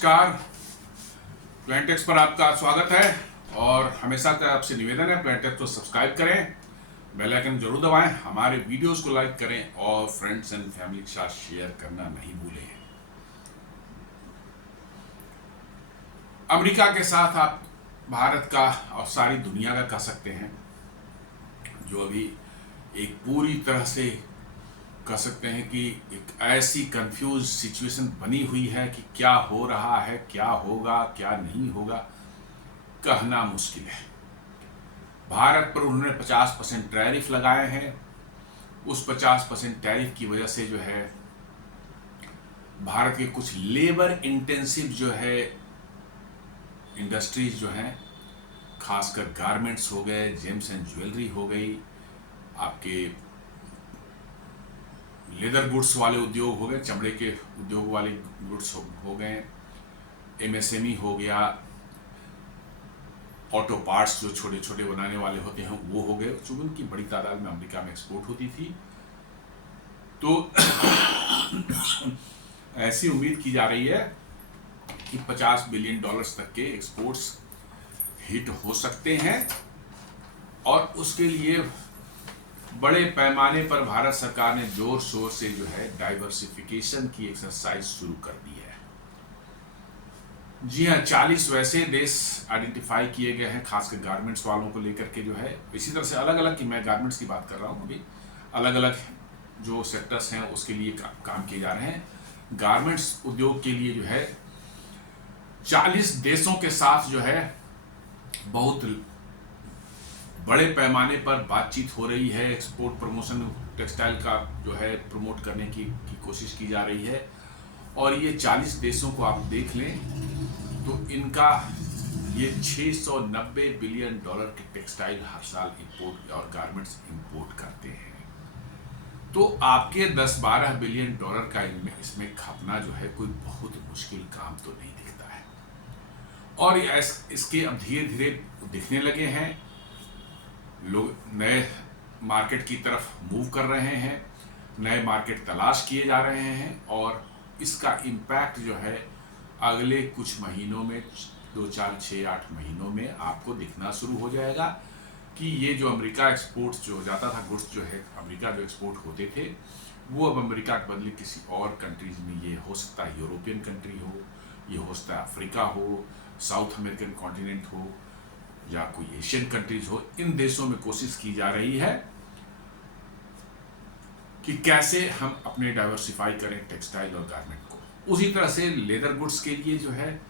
नमस्कार। प्लांटेक्स पर आपका स्वागत है और हमेशा का आपसे निवेदन है प्लांटेक्स को सब्सक्राइब करें, बेल आइकन जरूर दबाएं, हमारे वीडियोस को लाइक करें और फ्रेंड्स एंड फैमिली के साथ शेयर करना नहीं भूलें। अमेरिका के साथ आप भारत का और सारी दुनिया का कह सकते हैं जो अभी एक पूरी तरह से कह सकते हैं कि एक ऐसी कंफ्यूज सिचुएशन बनी हुई है कि क्या हो रहा है, क्या होगा, क्या नहीं होगा, कहना मुश्किल है। भारत पर उन्होंने 50% टैरिफ लगाए हैं। उस 50% टैरिफ की वजह से जो है भारत के कुछ लेबर इंटेंसिव जो है इंडस्ट्रीज जो हैं, खासकर गारमेंट्स हो गए, जेम्स एंड ज्वेलरी हो गई, आपके लेदर गुड्स वाले उद्योग हो गए, चमड़े के उद्योग वाले गुड्स हो गए, एमएसएमई हो गया, ऑटो पार्ट्स जो छोटे छोटे बनाने वाले होते हैं वो हो गए, चूंकि उनकी बड़ी तादाद में अमेरिका में एक्सपोर्ट होती थी। तो ऐसी उम्मीद की जा रही है कि $50 बिलियन तक के एक्सपोर्ट्स हिट हो सकते हैं और उसके लिए बड़े पैमाने पर भारत सरकार ने जोर शोर से जो है डाइवर्सिफिकेशन की एक्सरसाइज शुरू कर दी है। जी हाँ, 40 वैसे देश आइडेंटिफाई किए गए हैं, खासकर गारमेंट्स वालों को लेकर के जो है। इसी तरह से अलग अलग की मैं गारमेंट्स की बात कर रहा हूँ, अभी अलग अलग जो सेक्टर्स हैं उसके लिए काम किए जा रहे हैं। गारमेंट्स उद्योग के लिए जो है 40 देशों के साथ जो है बहुत बड़े पैमाने पर बातचीत हो रही है। एक्सपोर्ट प्रमोशन टेक्सटाइल का जो है प्रमोट करने की कोशिश की जा रही है। और ये 40 देशों को आप देख लें तो इनका ये $690 बिलियन के टेक्सटाइल हर साल इंपोर्ट और गारमेंट्स इंपोर्ट करते हैं। तो आपके 10-12 बिलियन डॉलर का इसमें खपना जो है कोई बहुत मुश्किल काम तो नहीं दिखता है। और इसके अब धीरे धीरे दिखने लगे हैं, लोग नए मार्केट की तरफ मूव कर रहे हैं, नए मार्केट तलाश किए जा रहे हैं और इसका इम्पैक्ट जो है अगले कुछ महीनों में 2, 4, 6, 8 महीनों में आपको दिखना शुरू हो जाएगा कि ये जो अमेरिका एक्सपोर्ट जो जाता था, गुड्स जो है अमेरिका जो एक्सपोर्ट होते थे वो अब अमेरिका के बदले किसी और कंट्रीज में, ये हो सकता है यूरोपियन कंट्री हो, ये हो सकता है अफ्रीका हो, साउथ अमेरिकन कॉन्टिनेंट हो या कोई एशियन कंट्रीज हो, इन देशों में कोशिश की जा रही है कि कैसे हम अपने डाइवर्सिफाई करें टेक्सटाइल और गारमेंट को। उसी तरह से लेदर गुड्स के लिए जो है,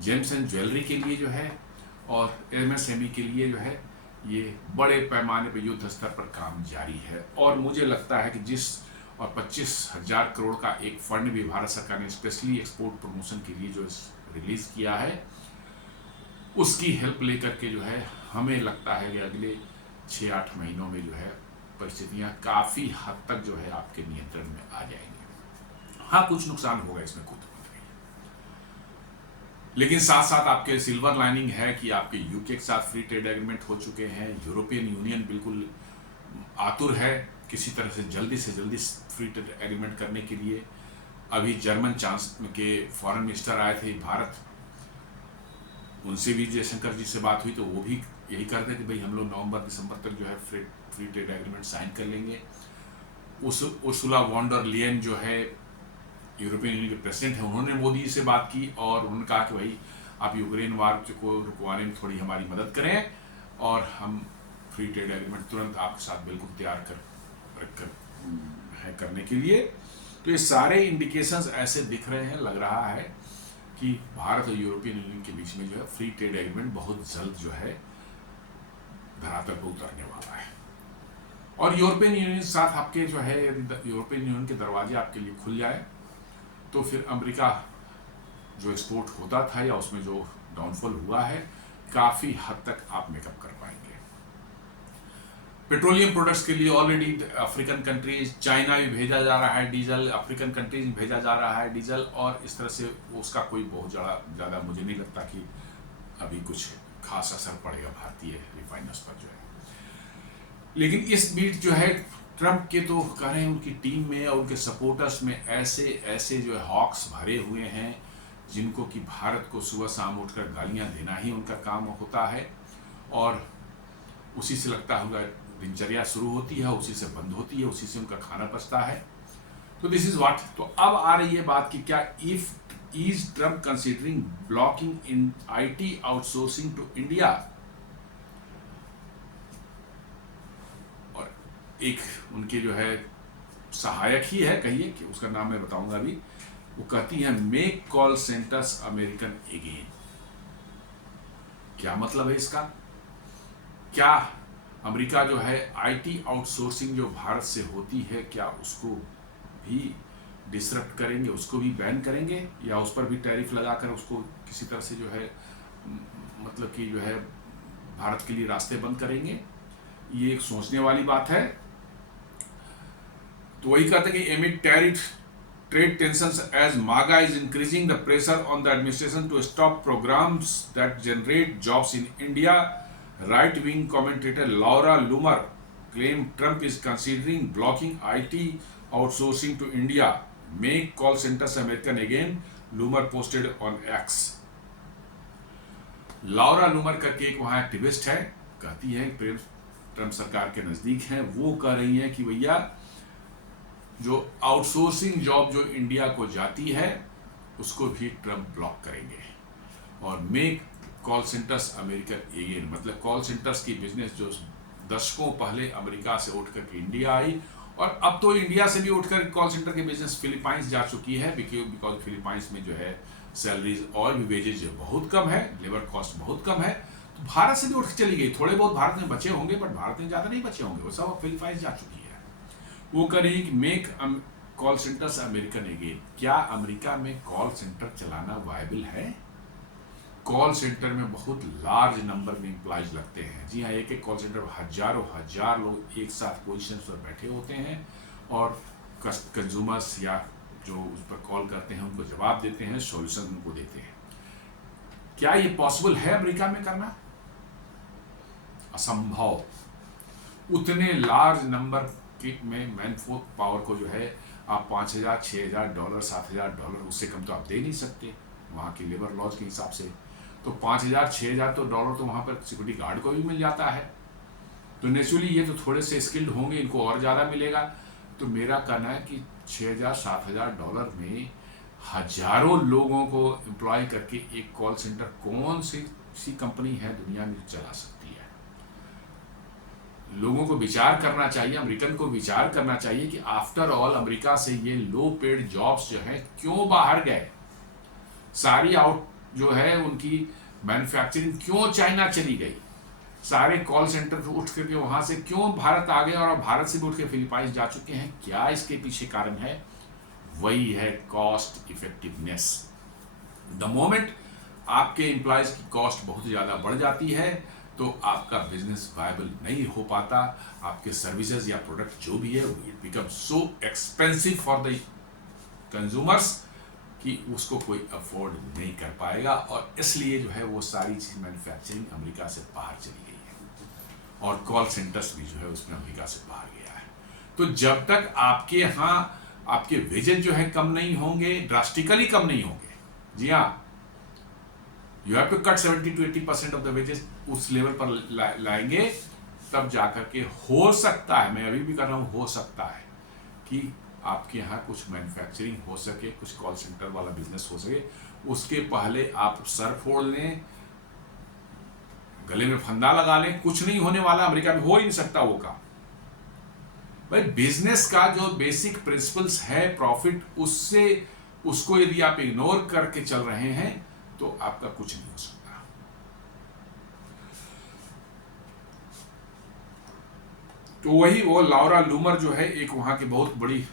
जेम्स एंड ज्वेलरी के लिए जो है और एमएसएमई के लिए जो है, ये बड़े पैमाने पर युद्ध स्तर पर काम जारी है। और मुझे लगता है कि 25,000 करोड़ का एक फंड भी भारत सरकार ने स्पेशली एक्सपोर्ट प्रमोशन के लिए जो रिलीज किया है, उसकी हेल्प लेकर के जो है हमें लगता है कि अगले 6-8 महीनों में जो है परिस्थितियां काफ़ी हद तक जो है आपके नियंत्रण में आ जाएंगी। हाँ, कुछ नुकसान होगा, इसमें कोई बात नहीं, लेकिन साथ साथ आपके सिल्वर लाइनिंग है कि आपके यूके के साथ फ्री ट्रेड एग्रीमेंट हो चुके हैं। यूरोपियन यूनियन बिल्कुल आतुर है किसी तरह से जल्दी फ्री ट्रेड एग्रीमेंट करने के लिए। अभी जर्मन के फॉरेन मिनिस्टर आए थे भारत, उनसे भी जयशंकर जी से बात हुई तो वो भी यही कहते कि भाई हम लोग नवंबर-दिसंबर तक जो है फ्री ट्रेड एग्रीमेंट साइन कर लेंगे। उर्सुला वॉन डर लियन जो है यूरोपियन यूनियन के प्रेसिडेंट हैं, उन्होंने मोदी से बात की और उन्होंने कहा कि भाई आप यूक्रेन वार को रुकवाने में थोड़ी हमारी मदद करें और हम फ्री ट्रेड एग्रीमेंट तुरंत आपके साथ बिल्कुल तैयार करने के लिए। तो ये सारे इंडिकेशंस ऐसे दिख रहे हैं, लग रहा है कि भारत और यूरोपियन यूनियन के बीच में जो है फ्री ट्रेड एग्रीमेंट बहुत जल्द जो है धरातल पर उतरने वाला है। और यूरोपियन यूनियन के साथ आपके जो है यूरोपियन यूनियन के दरवाजे आपके लिए खुल जाए तो फिर अमेरिका जो एक्सपोर्ट होता था या उसमें जो डाउनफॉल हुआ है काफ़ी हद तक आप मेकअप कर पाएंगे। पेट्रोलियम प्रोडक्ट्स के लिए ऑलरेडी अफ्रीकन कंट्रीज, चाइना भी भेजा जा रहा है डीजल, अफ्रीकन कंट्रीज में भेजा जा रहा है डीजल, और इस तरह से उसका कोई बहुत ज़्यादा मुझे नहीं लगता कि अभी कुछ खास असर पड़ेगा भारतीय रिफाइनर्स पर जो है। लेकिन इस बीच जो है ट्रंप के तो कह रहे हैं उनकी टीम में और उनके सपोर्टर्स में ऐसे जो है हॉक्स भरे हुए हैं जिनको कि भारत को सुबह शाम उठकर गालियां देना ही उनका काम होता है और उसी से लगता होगा दिनचर्या शुरू होती है, उसी से बंद होती है, उसी से उनका खाना पचता है। तो दिस इज व्हाट। तो अब आ रही है बात कि क्या is Trump considering blocking in IT outsourcing to India. और एक उनके जो है सहायक ही है, कहिए कि उसका नाम मैं बताऊंगा अभी, वो कहती है make call centres American again. क्या मतलब है इसका? क्या अमेरिका जो है आईटी आउटसोर्सिंग जो भारत से होती है, क्या उसको भी डिसरप्ट करेंगे, उसको भी बैन करेंगे, या उस पर भी टैरिफ लगाकर उसको किसी तरह से जो है मतलब कि जो है भारत के लिए रास्ते बंद करेंगे? ये एक सोचने वाली बात है। तो वही कहते हैं कि एमिड tariff trade tensions as MAGA is increasing the pressure on the administration to stop programs that generate jobs in India. Right-wing commentator Laura Loomer claimed Trump is considering blocking IT outsourcing to India. Make call centers American again, Loomer posted on X. Laura Loomer करके एक वहाँ activist है, कहती है Trump सरकार के नज़दीक हैं, वो कह रही हैं कि भैया जो आउटसोर्सिंग जॉब जो इंडिया को जाती है उसको भी ट्रम्प ब्लॉक करेंगे। और make call centres American again, मतलब कॉल सेंटर्स की बिजनेस जो दशकों पहले अमेरिका से उठ करके इंडिया आई, और अब तो इंडिया से भी उठकर कॉल सेंटर की बिजनेस फिलीपाइंस जा चुकी है, बिकॉज फिलीपाइंस में जो है सैलरीज और भी वेजेज बहुत कम है, लेबर कॉस्ट बहुत कम है, तो भारत से भी उठ चली गई। थोड़े बहुत भारत में बचे होंगे, बट भारत में ज़्यादा नहीं बचे होंगे, वो सब फिलीपाइंस जा चुकी है। वो करेगी कि make call centres American again. क्या अमेरिका में कॉल सेंटर चलाना वायबल है? कॉल सेंटर में बहुत लार्ज नंबर में एम्प्लॉयज लगते हैं। जी हाँ, एक एक कॉल सेंटर में हजार लोग एक साथ पोजीशंस पर बैठे होते हैं और कंज्यूमर्स या जो उस पर कॉल करते हैं उनको जवाब देते हैं, सॉल्यूशन उनको देते हैं। क्या ये पॉसिबल है अमेरिका में करना? असंभव। उतने लार्ज नंबर में मैन पावर को जो है आप $5,000, $6,000, $7,000 उससे कम तो आप दे नहीं सकते वहाँ की लेबर लॉज के हिसाब से। तो $5,000, $6,000 तो डॉलर तो वहाँ पर सिक्योरिटी गार्ड को भी मिल जाता है। तो नेचुरली ये तो थोड़े से स्किल्ड होंगे, इनको और ज़्यादा मिलेगा। तो मेरा कहना है कि $6,000, $7,000 में हजारों लोगों को एम्प्लॉय करके एक कॉल सेंटर कौन सी कंपनी है दुनिया में चला सकती है? लोगों को विचार करना चाहिए, अमेरिकन को विचार करना चाहिए कि आफ्टर ऑल अमेरिका से ये लो पेड जॉब्स जो है क्यों बाहर गए, सारी आउट जो है उनकी मैन्युफैक्चरिंग क्यों चाइना चली गई, सारे कॉल सेंटर उठ करके वहां से क्यों भारत आ गए और भारत से भी उठ के फिलीपाइंस जा चुके हैं? क्या इसके पीछे कारण है? वही है कॉस्ट इफेक्टिवनेस। द मोमेंट आपके एम्प्लॉयज की कॉस्ट बहुत ज़्यादा बढ़ जाती है तो आपका बिजनेस वायबल नहीं हो पाता, आपके सर्विसेज या प्रोडक्ट जो भी है it become so expensive for the consumers कि उसको कोई अफोर्ड नहीं कर पाएगा, और इसलिए जो है वो सारी चीज़ मैन्युफैक्चरिंग अमेरिका से बाहर चली गई है और कॉल सेंटर्स भी जो है उसमें अमेरिका से बाहर गया है। तो जब तक आपके यहाँ आपके वेजेज जो है कम नहीं होंगे, ड्रास्टिकली कम नहीं होंगे, जी हाँ, you have to cut 70 to 80% of the wages, उस लेवल पर लाएंगे तब जाकर के हो सकता है, मैं अभी भी कर रहा हूँ, हो सकता है कि आपके यहाँ कुछ मैन्युफैक्चरिंग हो सके, कुछ कॉल सेंटर वाला बिजनेस हो सके। उसके पहले आप सर फोड़ लें, गले में फंदा लगा लें, कुछ नहीं होने वाला, अमेरिका में हो ही नहीं सकता वो काम। भाई बिजनेस का जो बेसिक प्रिंसिपल्स है प्रॉफिट, उसको यदि आप इग्नोर करके चल रहे हैं तो आपका कुछ नहीं हो सकता। तो वही वो लॉरा लूमर जो है एक वहां की बहुत बड़ी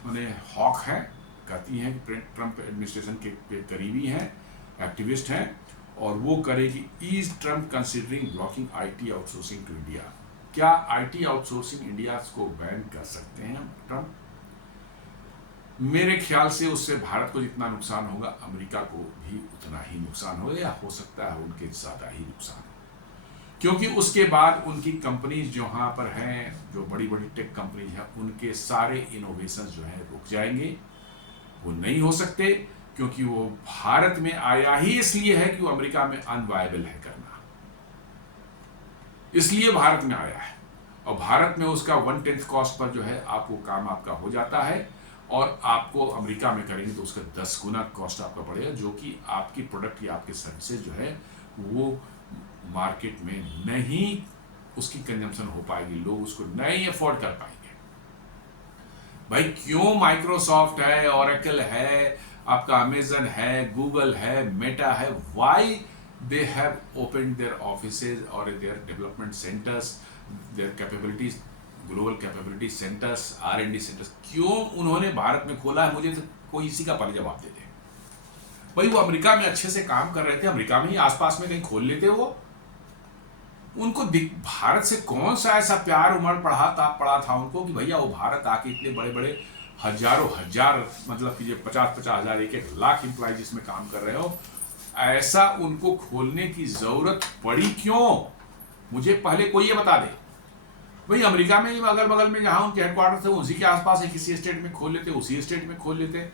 हॉक है, कहती हैं कि ट्रम्प एडमिनिस्ट्रेशन के करीबी हैं, एक्टिविस्ट हैं, और वो करेगी is Trump considering blocking IT outsourcing to India. क्या आईटी आउटसोर्सिंग इंडिया को बैन कर सकते हैं ट्रम्प? मेरे ख्याल से उससे भारत को जितना नुकसान होगा अमेरिका को भी उतना ही नुकसान होगा, या हो सकता है उनके ज़्यादा ही नुकसान हो, क्योंकि उसके बाद उनकी कंपनीज जो यहाँ पर हैं, जो बड़ी बड़ी टेक कंपनीज हैं, उनके सारे इनोवेशंस जो हैं रुक जाएंगे, वो नहीं हो सकते, क्योंकि वो भारत में आया ही इसलिए है कि वो अमेरिका में अनवायबल है करना, इसलिए भारत में आया है। और भारत में उसका 1/10 कॉस्ट पर जो है आपको काम आपका हो जाता है, और आपको अमेरिका में करेंगे तो उसका 10 गुना कॉस्ट आपका बढ़ेगा, जो कि आपकी प्रोडक्ट या आपके सर्विसेज जो है वो मार्केट में नहीं उसकी कंजम्पशन हो पाएगी, लोग उसको नहीं अफोर्ड कर पाएंगे। भाई क्यों माइक्रोसॉफ्ट है, ओरेकल है, आपका अमेजन है, गूगल है, मेटा है, why they have open their offices और their development centres, their capabilities, global capability centres, R&D centres, क्यों उन्होंने भारत में खोला है? मुझे तो कोई इसी का पहले जवाब दे दे। भाई वो अमेरिका में अच्छे से काम कर रहे थे, अमेरिका में ही आसपास में कहीं खोल लेते वो। उनको भारत से कौन सा ऐसा प्यार उमड़ पड़ा था उनको कि भैया वो भारत आके इतने बड़े बड़े हजारों हजार, मतलब कि 50-50 हजार, 1-1 लाख एम्प्लॉय जिसमें काम कर रहे हो, ऐसा उनको खोलने की जरूरत पड़ी क्यों? मुझे पहले कोई ये बता दे। भाई अमेरिका में अगल बगल में जहां उनके हेडक्वार्टर थे उसी के आसपास है, किसी स्टेट में खोल लेते, उसी स्टेट में खोल लेते,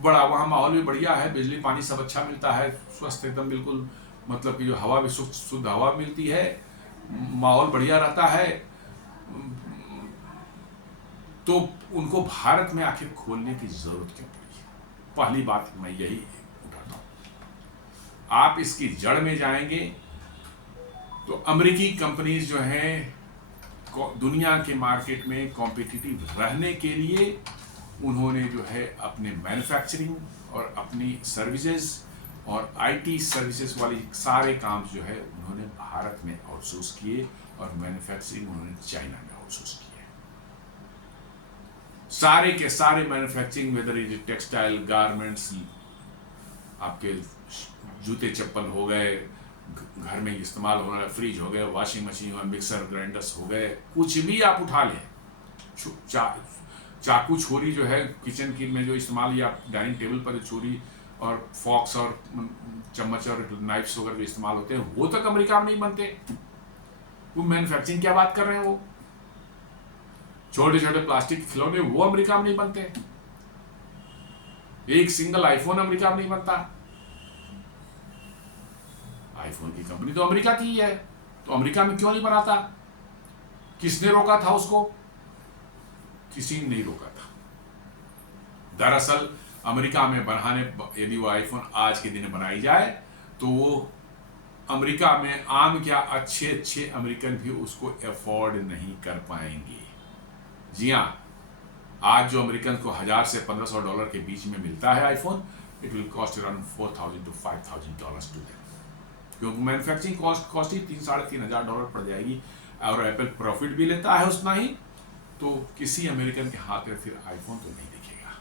बड़ा वहां माहौल भी बढ़िया है, बिजली पानी सब अच्छा मिलता है, स्वस्थ एकदम बिल्कुल, मतलब कि जो हवा भी शुद्ध हवा मिलती है, माहौल बढ़िया रहता है, तो उनको भारत में आखिर खोलने की जरूरत क्यों पड़ी? पहली बात मैं यही उठाता हूं। आप इसकी जड़ में जाएंगे तो अमेरिकी कंपनीज जो हैं दुनिया के मार्केट में कॉम्पिटिटिव रहने के लिए उन्होंने जो है अपने मैन्युफैक्चरिंग और अपनी सर्विसेज और आईटी सर्विसेज वाली सारे काम जो है उन्होंने भारत में आउटसोर्स किए, और मैन्युफैक्चरिंग उन्होंने चाइना में आउटसोर्स किए। सारे के सारे manufacturing, whether is textile, garments, आपके जूते चप्पल हो गए, घर में इस्तेमाल होने वाला फ्रिज हो गए, वॉशिंग मशीन हो गए, मिक्सर ग्राइंडर्स हो गए, कुछ भी आप उठा लें, चाकू छोरी जो है किचन की में जो इस्तेमाल, या डाइनिंग टेबल पर छोरी और फॉक्स और चम्मच और नाइफ्स वगैरह जो इस्तेमाल होते हैं, वो तक अमेरिका में नहीं बनते। वो मैन्युफैक्चरिंग क्या बात कर रहे हैं? वो छोटे छोटे प्लास्टिक के खिलौने वो अमेरिका में नहीं बनते। एक सिंगल आईफोन अमेरिका में नहीं बनता। आईफोन की कंपनी तो अमेरिका की ही है, तो अमेरिका में क्यों नहीं बनाता? किसने रोका था उसको? किसी ने नहीं रोका था। दरअसल अमेरिका में बनाने, यदि वो आईफोन आज के दिन बनाई जाए तो वो अमेरिका में आम क्या अच्छे अमेरिकन भी उसको अफोर्ड नहीं कर पाएंगे। जी हाँ, आज जो अमेरिकन को $1000 से $1500 के बीच में मिलता है iPhone, it will cost around $4000 to $5000 to them, क्योंकि मैन्युफैक्चरिंग कॉस्ट ही $3-3,500 पड़ जाएगी, और एप्पल प्रॉफिट भी लेता है उतना ही, तो किसी अमेरिकन के हाथ में फिर आईफोन तो नहीं दिखेगा।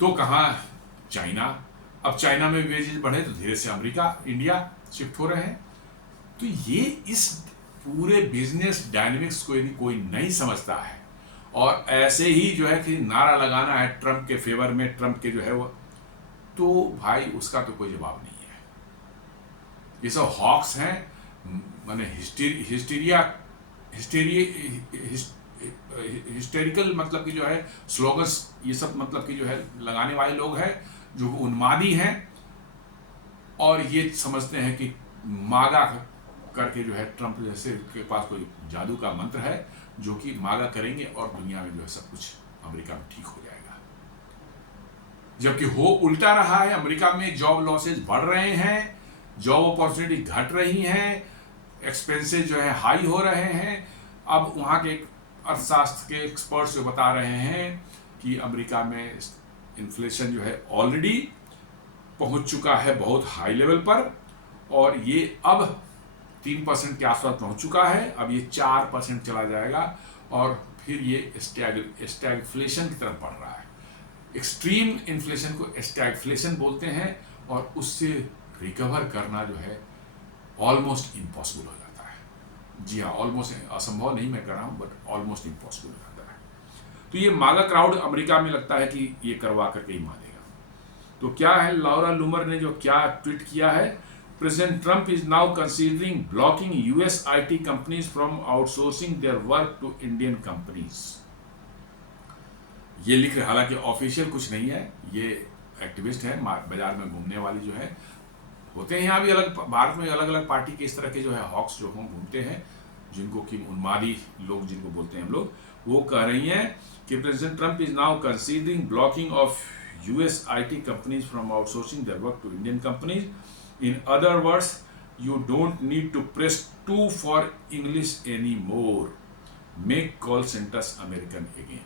तो कहाँ? चाइना। अब चाइना में वेजेस बढ़े तो धीरे से अमेरिका, इंडिया शिफ्ट हो रहे हैं। तो ये इस पूरे बिजनेस डायनेमिक्स को यदि कोई नहीं समझता है, और ऐसे ही जो है कि नारा लगाना है ट्रंप के फेवर में, ट्रंप के जो है वो, तो भाई उसका तो कोई जवाब नहीं है। ये सब हॉक्स हैं, माने हिस्टेरिकल, मतलब कि जो है स्लोगन्स, ये सब मतलब कि जो है लगाने वाले लोग हैं जो उन्मादी हैं, और ये समझते हैं कि मागा करके जो है ट्रंप जैसे के पास कोई जादू का मंत्र है जो कि मागा करेंगे और दुनिया में जो है सब कुछ अमेरिका में ठीक हो जाएगा। जबकि हो उल्टा रहा है। अमेरिका में जॉब लॉसेज बढ़ रहे हैं, जॉब अपॉर्चुनिटी घट रही हैं, एक्सपेंसेस जो है हाई हो रहे हैं। अब वहाँ के अर्थशास्त्र के एक्सपर्ट्स जो बता रहे हैं कि अमेरिका में इन्फ्लेशन जो है ऑलरेडी पहुंच चुका है बहुत हाई लेवल पर, और ये अब 3% के आसपास पहुंच चुका है। अब ये 4% चला जाएगा, और फिर ये स्टैगफ्लेशन की तरफ बढ़ रहा है। एक्सट्रीम इन्फ्लेशन को स्टैगफ्लेशन बोलते हैं, और उससे रिकवर करना जो है ऑलमोस्ट इम्पॉसिबल हो जाता है। जी हाँ, ऑलमोस्ट असंभव नहीं मैं कर रहा हूँ, बट ऑलमोस्ट इम्पॉसिबल हो जाता है। तो ये मागा क्राउड अमेरिका में लगता है कि ये करवा करके ही मानेगा। तो क्या है, लॉरा लूमर ने जो क्या ट्वीट किया है, president Trump is now considering blocking US IT companies from outsourcing their work to Indian companies. ये लिख रहे, हालांकि ऑफिशियल कुछ नहीं है, ये एक्टिविस्ट हैं, बाजार में घूमने वाली जो है होते हैं। यहाँ भी अलग, भारत में अलग अलग पार्टी के इस तरह के जो है हॉक्स जो हों घूमते हैं, जिनको कि उन्मादी लोग जिनको बोलते हैं हम लोग, वो कह रही हैं कि president Trump is now considering blocking of US IT companies from outsourcing their work to Indian companies. In other words, you don't need to press 2 for English anymore. Make call centers American again.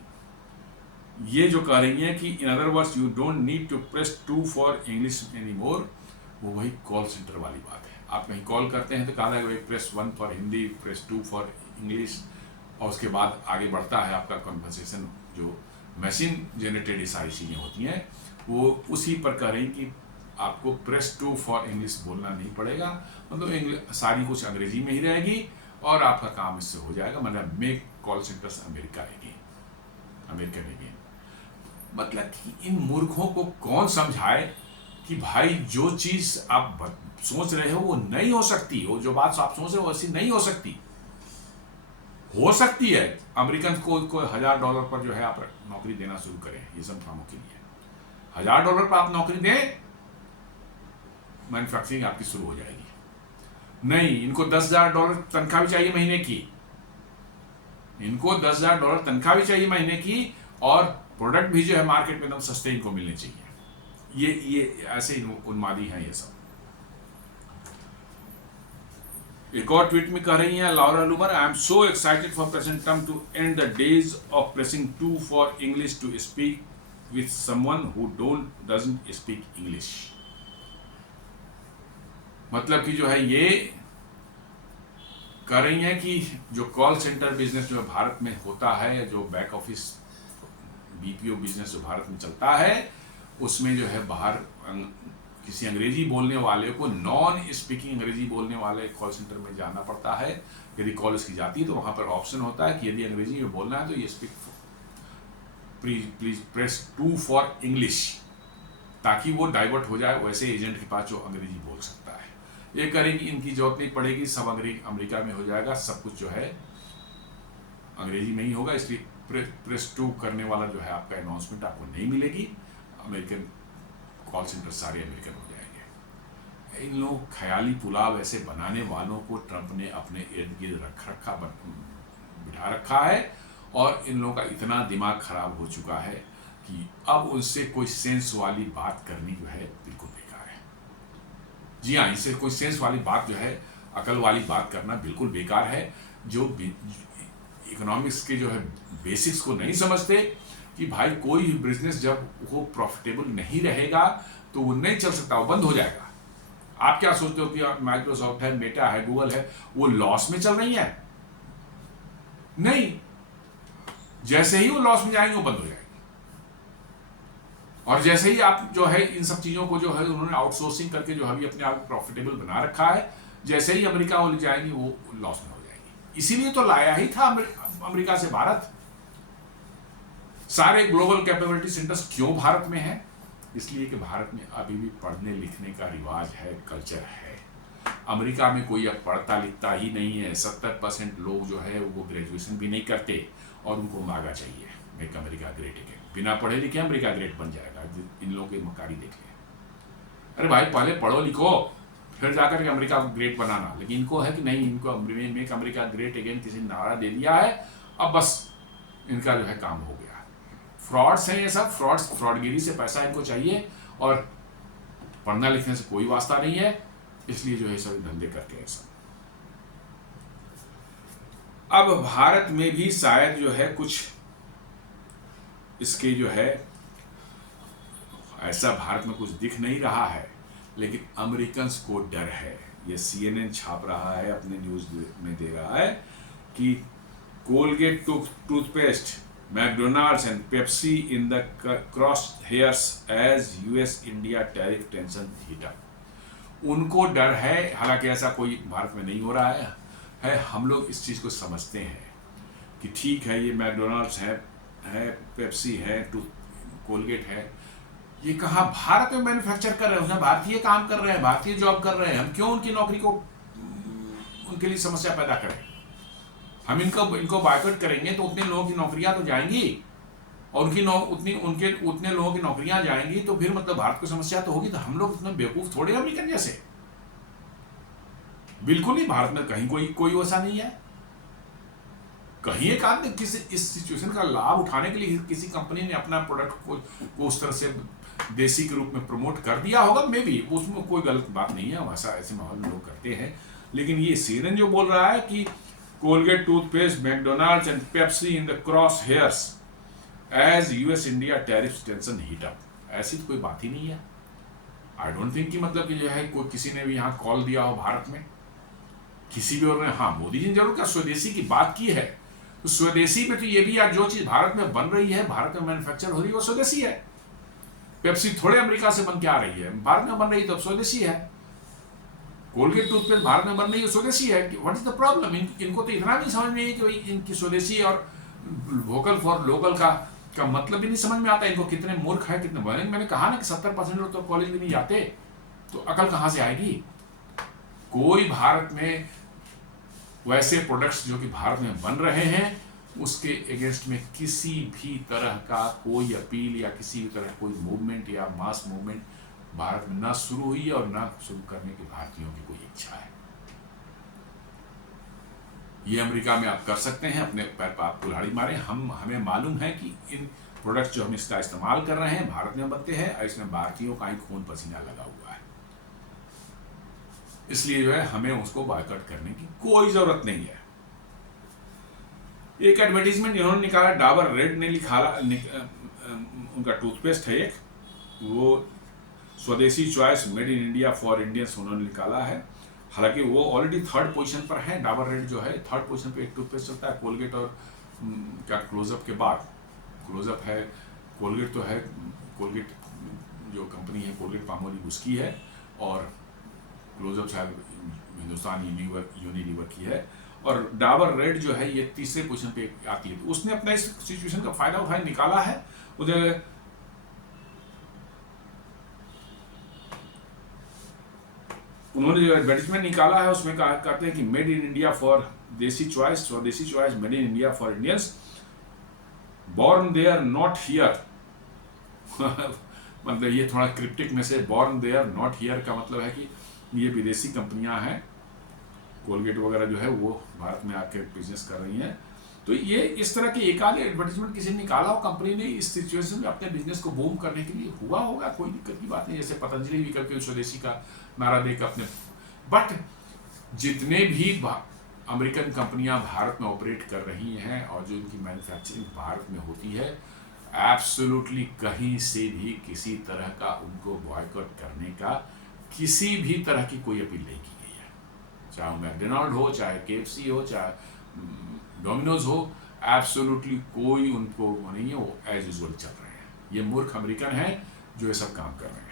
ये जो कह रही हैं कि in other words you don't need to press 2 for English anymore, वो वही call centre वाली बात है। आप कहीं कॉल करते हैं तो कहा जाएगा press 1 for Hindi, press 2 for English, और उसके बाद आगे बढ़ता है आपका कन्वर्सेशन। जो मशीन जनरेटेड ये सारी चीज़ें होती हैं वो उसी पर कह रही कि आपको प्रेस 2 फॉर इंग्लिश बोलना नहीं पड़ेगा, मतलब सारी कुछ अंग्रेजी में ही रहेगी और आपका काम इससे हो जाएगा। मतलब make call centres American again. मतलब कि इन मूर्खों को कौन समझाए कि भाई जो चीज़ आप सोच रहे हो वो नहीं हो सकती, वो जो बात आप सोच रहे हो वैसी नहीं हो सकती। हो सकती है अमेरिकन को $1000 पर जो है आप नौकरी देना शुरू करें, ये सब कामों के लिए $1000 पर आप नौकरी दें, मैन्युफैक्चरिंग आपकी शुरू हो जाएगी। नहीं, इनको $10,000 तनख्वाह भी चाहिए महीने की, इनको $10,000 तनख्वाह भी चाहिए महीने की, और प्रोडक्ट भी जो है मार्केट में एकदम सस्ते इनको मिलने चाहिए। ये ऐसे उन्मादी हैं ये सब। एक और ट्वीट में कह रही हैं Laura Loomer, I am so excited for president Trump to end the days of pressing 2 for English to speak with someone who doesn't speak English. मतलब कि जो है ये कह रही हैं कि जो कॉल सेंटर बिजनेस जो भारत में होता है, जो बैक ऑफिस BPO बिजनेस जो भारत में चलता है, उसमें जो है बाहर किसी अंग्रेजी बोलने वाले को नॉन स्पीकिंग अंग्रेजी बोलने वाले कॉल सेंटर में जाना पड़ता है। यदि कॉल इसकी जाती है तो वहाँ पर ऑप्शन होता है कि यदि अंग्रेजी में बोलना है तो ये speak please press 2 for English, ताकि वो डाइवर्ट हो जाए वैसे एजेंट के पास जो अंग्रेजी बोल सकता है। ये करेंगी, इनकी जरूरत नहीं पड़ेगी, सब अमेरिका में हो जाएगा, सब कुछ जो है अंग्रेजी में ही होगा। इसलिए प्रेस 2 करने वाला जो है आपका अनाउंसमेंट आपको नहीं मिलेगी। अमेरिकन कॉल सेंटर सारे अमेरिकन हो जाएंगे। इन लोग ख्याली पुलाव ऐसे बनाने वालों को ट्रंप ने अपने इर्द गिर्द बिठा रखा है, और इन लोगों का इतना दिमाग खराब हो चुका है कि अब उनसे कोई सेंस वाली बात करनी जो है बिल्कुल बेकार है। जी हाँ, इनसे कोई सेंस वाली बात जो है, अकल वाली बात करना बिल्कुल बेकार है। जो इकोनॉमिक्स के जो है बेसिक्स को नहीं समझते कि भाई कोई बिजनेस जब वो प्रॉफिटेबल नहीं रहेगा तो वो नहीं चल सकता, वो बंद हो जाएगा। आप क्या सोचते हो कि माइक्रोसॉफ्ट है, मेटा है, गूगल है, वो लॉस में चल रही है? नहीं, जैसे ही वो लॉस में जाएंगे वो बंद हो जाएगी। और जैसे ही आप जो है इन सब चीजों को जो है उन्होंने आउटसोर्सिंग करके जो अभी अपने आप को प्रॉफिटेबल बना रखा है, जैसे ही अमेरिका वो जाएंगी वो लॉस में हो जाएगी। इसीलिए तो लाया ही था अमेरिका से भारत। सारे ग्लोबल कैपेबिलिटी सेंटर्स क्यों भारत में है? इसलिए कि भारत में अभी भी पढ़ने लिखने का रिवाज है, कल्चर है। अमेरिका में कोई अब पढ़ता लिखता ही नहीं है। 70% लोग जो है वो ग्रेजुएशन भी नहीं करते और उनको मांगा चाहिए मेक अमेरिका ग्रेट अगेन। बिना पढ़े लिखे अमेरिका ग्रेट बन जाएगा। इन लोगों की मकारी देख लें। अरे भाई पहले पढ़ो लिखो फिर जाकर के अमेरिका ग्रेट बनाना। लेकिन इनको है कि नहीं, इनको मेक अमेरिका ग्रेट अगेन किसी ने नारा दे दिया है, अब बस इनका जो है काम हो गया। फ्रॉड्स हैं ये सब, फ्रॉडगिरी से पैसा इनको चाहिए और पढ़ना लिखने से कोई वास्ता नहीं है। इसलिए जो है सभी धंधे करके हैं सब। अब भारत में भी शायद जो है कुछ इसके जो है ऐसा भारत में कुछ दिख नहीं रहा है, लेकिन अमेरिकन्स को डर है। ये CNN छाप रहा है, अपने न्यूज में दे रहा है कि Colgate toothpaste, McDonald's and Pepsi in the cross hairs as US-India tariff tension heat up. उनको डर है, हालांकि ऐसा कोई भारत में नहीं हो रहा है। हम लोग इस चीज़ को समझते हैं कि ठीक है, ये मैकडोनाल्ड्स है, पेप्सी है, कोलगेट है, ये कहाँ भारत में मैन्युफैक्चर कर रहे हैं, उसमें भारतीय काम कर रहे हैं, भारतीय जॉब कर रहे हैं। हम क्यों उनकी नौकरी को, उनके लिए समस्या पैदा करें? हम इनको बायकॉट करेंगे तो उतने लोगों की नौकरियां तो जाएंगी और उतने लोगों की नौकरियां जाएंगी, तो फिर मतलब भारत को समस्या तो होगी। तो हम लोग उतने बेवकूफ थोड़े अमेरिकन जैसे, बिल्कुल नहीं। भारत में कहीं कोई वैसा नहीं है। कहीं एक आदमी किसी इस सिचुएशन का लाभ उठाने के लिए किसी कंपनी ने अपना प्रोडक्ट को उस तरह से देसी के रूप में प्रमोट कर दिया होगा, मे बी, उसमें कोई गलत बात नहीं है, वैसा ऐसे माहौल में लोग करते हैं। लेकिन ये सीरन जो बोल रहा है कि Colgate toothpaste, McDonald's and Pepsi in the cross hairs as US India tariff tension heat up, ऐसी तो कोई बात ही नहीं है। आई डोंट थिंक कि मतलब कि जो है कोई किसी ने भी यहाँ कॉल दिया हो भारत में, किसी भी और ने। हाँ, मोदी जी ने जरूर क्या स्वदेशी की बात की है, तो स्वदेशी में तो ये भी यार, जो चीज भारत में बन रही है, भारत में मैन्युफैक्चर हो रही है, वो स्वदेशी है। पेप्सी थोड़े अमेरिका से बन के आ रही है, भारत में बन रही है तो स्वदेशी है। कोलगेट टूथपेस्ट भारत में बन रही है, स्वदेशी है। What is the problem? इनको तो इतना भी समझ नहीं है कि इनकी स्वदेशी और वोकल फॉर लोकल का मतलब भी नहीं समझ में आता। इनको कितने मूर्ख है, कितने बने। मैंने कहा ना कि 70% लोग तो कॉलेज भी नहीं जाते, तो अकल कहां से आएगी? कोई भारत में वैसे प्रोडक्ट्स जो कि भारत में बन रहे हैं, उसके अगेंस्ट में किसी भी तरह का कोई अपील या किसी भी तरह कोई मूवमेंट या मास मूवमेंट भारत में ना शुरू हुई है और ना शुरू करने की भारतीयों की कोई इच्छा है। ये अमेरिका में आप कर सकते हैं, अपने पैर पर आप कुल्हाड़ी मारें। हमें मालूम है कि इन प्रोडक्ट्स जो हम इसका इस्तेमाल कर रहे हैं भारत में बनते हैं, और इसमें भारतीयों का ही खून पसीना लगा हुआ है। इसलिए जो है हमें उसको बॉयकॉट करने की कोई जरूरत नहीं है। एक एडवर्टीजमेंट इन्होंने निकाला, डाबर रेड ने उनका टूथपेस्ट है एक, वो स्वदेशी choice made in India for Indians उन्होंने निकाला है। हालांकि वो ऑलरेडी 3rd पोजीशन पर है। डाबर रेड जो है 3rd पोजीशन पे एक टूथपेस्ट चलता है। कोलगेट और क्या क्लोजअप के बाद, क्लोजअप है, कोलगेट तो है, कोलगेट जो कंपनी है कोलगेट पामोलिव उसकी है, और क्लोजअप शायद हिंदुस्तान यूनिलीवर की है, और डाबर रेड जो है ये 3रे पोजीशन पे आती है। तो उसने अपना इस सिचुएशन का फायदा उठाया, निकाला है। उधर उन्होंने जो एडवर्टीजमेंट निकाला है उसमें कहते हैं कि made in India for desi choice, swadeshi choice made in India for Indians, born there not here. मतलब ये थोड़ा क्रिप्टिक में से, बॉर्न देयर नॉट हियर का मतलब है कि ये विदेशी कंपनियां हैं। कोलगेट वगैरह जो है वो भारत में आके बिजनेस कर रही हैं। तो ये इस तरह की एक आध एडवर्टीजमेंट किसी ने निकाला हो कंपनी ने इस सिचुएशन में अपने बिजनेस को बूम करने के लिए, हुआ होगा, कोई दिक्कत की बात नहीं। जैसे पतंजलि भी करके स्वदेशी का नारा देकर अपने, बट जितने भी अमेरिकन कंपनियां भारत में ऑपरेट कर रही हैं और जो इनकी मैन्युफैक्चरिंग भारत में होती है, एब्सोल्युटली कहीं से भी किसी तरह का उनको बॉयकॉट करने का किसी भी तरह की कोई अपील नहीं की गई है। चाहे वो मैकडोनाल्ड हो, चाहे KFC हो, चाहे डोमिनोज हो, एब्सोल्युटली कोई उनको नहीं है। वो एज यूजुअल चल रहे हैं। ये मूर्ख अमेरिकन हैं जो ये सब काम कर रहे हैं।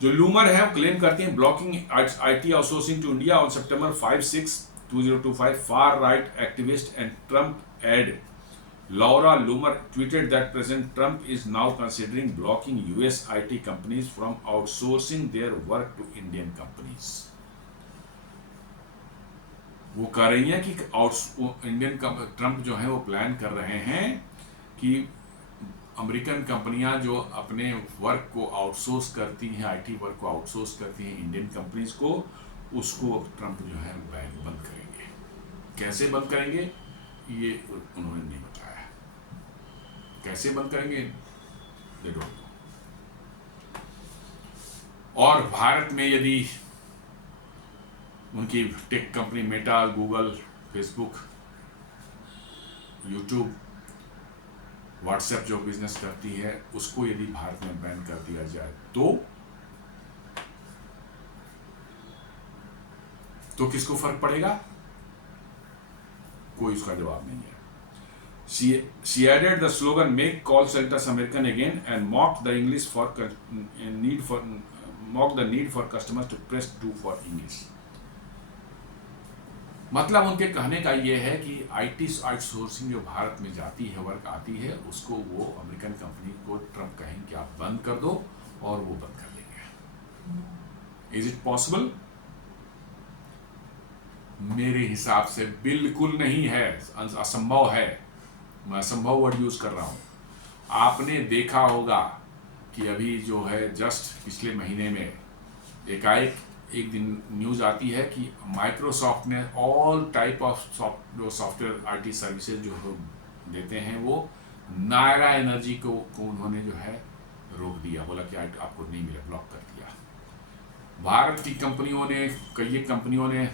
जो लूमर है वो क्लेम करती हैं blocking IT outsourcing to India on September 5-6, 2025, far right activist and Trump aide Laura Loomer tweeted that President Trump is now considering blocking US IT companies from outsourcing their work to Indian companies. वो कह रही हैं कि Indian Trump जो है वो plan कर रहे हैं कि अमेरिकन कंपनियां जो अपने वर्क को आउटसोर्स करती हैं, IT वर्क को आउटसोर्स करती हैं इंडियन कंपनीज को, उसको ट्रम्प जो है बंद करेंगे। कैसे बंद करेंगे ये उन्होंने नहीं बताया। कैसे बंद करेंगे दे डोंट नो। और भारत में यदि उनकी tech company Meta, Google, Facebook, YouTube, WhatsApp जो बिजनेस करती है उसको यदि भारत में बैन कर दिया जाए तो किसको फर्क पड़ेगा? कोई उसका जवाब नहीं है। She added the slogan "Make call centers American again" and mocked the need for customers to press 2 for English. मतलब उनके कहने का ये है कि IT आउटसोर्सिंग जो भारत में जाती है, वर्क आती है, उसको वो अमेरिकन कंपनी को ट्रम्प कहेंगे कि आप बंद कर दो, और वो बंद कर देंगे। Is it possible? मेरे हिसाब से बिल्कुल नहीं है, असंभव है। मैं असंभव वर्ड यूज कर रहा हूँ। आपने देखा होगा कि अभी जो है जस्ट पिछले महीने में एकाएक एक दिन न्यूज़ आती है कि माइक्रोसॉफ्ट ने ऑल टाइप ऑफ जो सॉफ्टवेयर आईटी सर्विसेज जो देते हैं वो नायरा एनर्जी को उन्होंने जो है रोक दिया, बोला कि आपको नहीं मिले, ब्लॉक कर दिया। भारत की कंपनियों ने, कई कंपनियों ने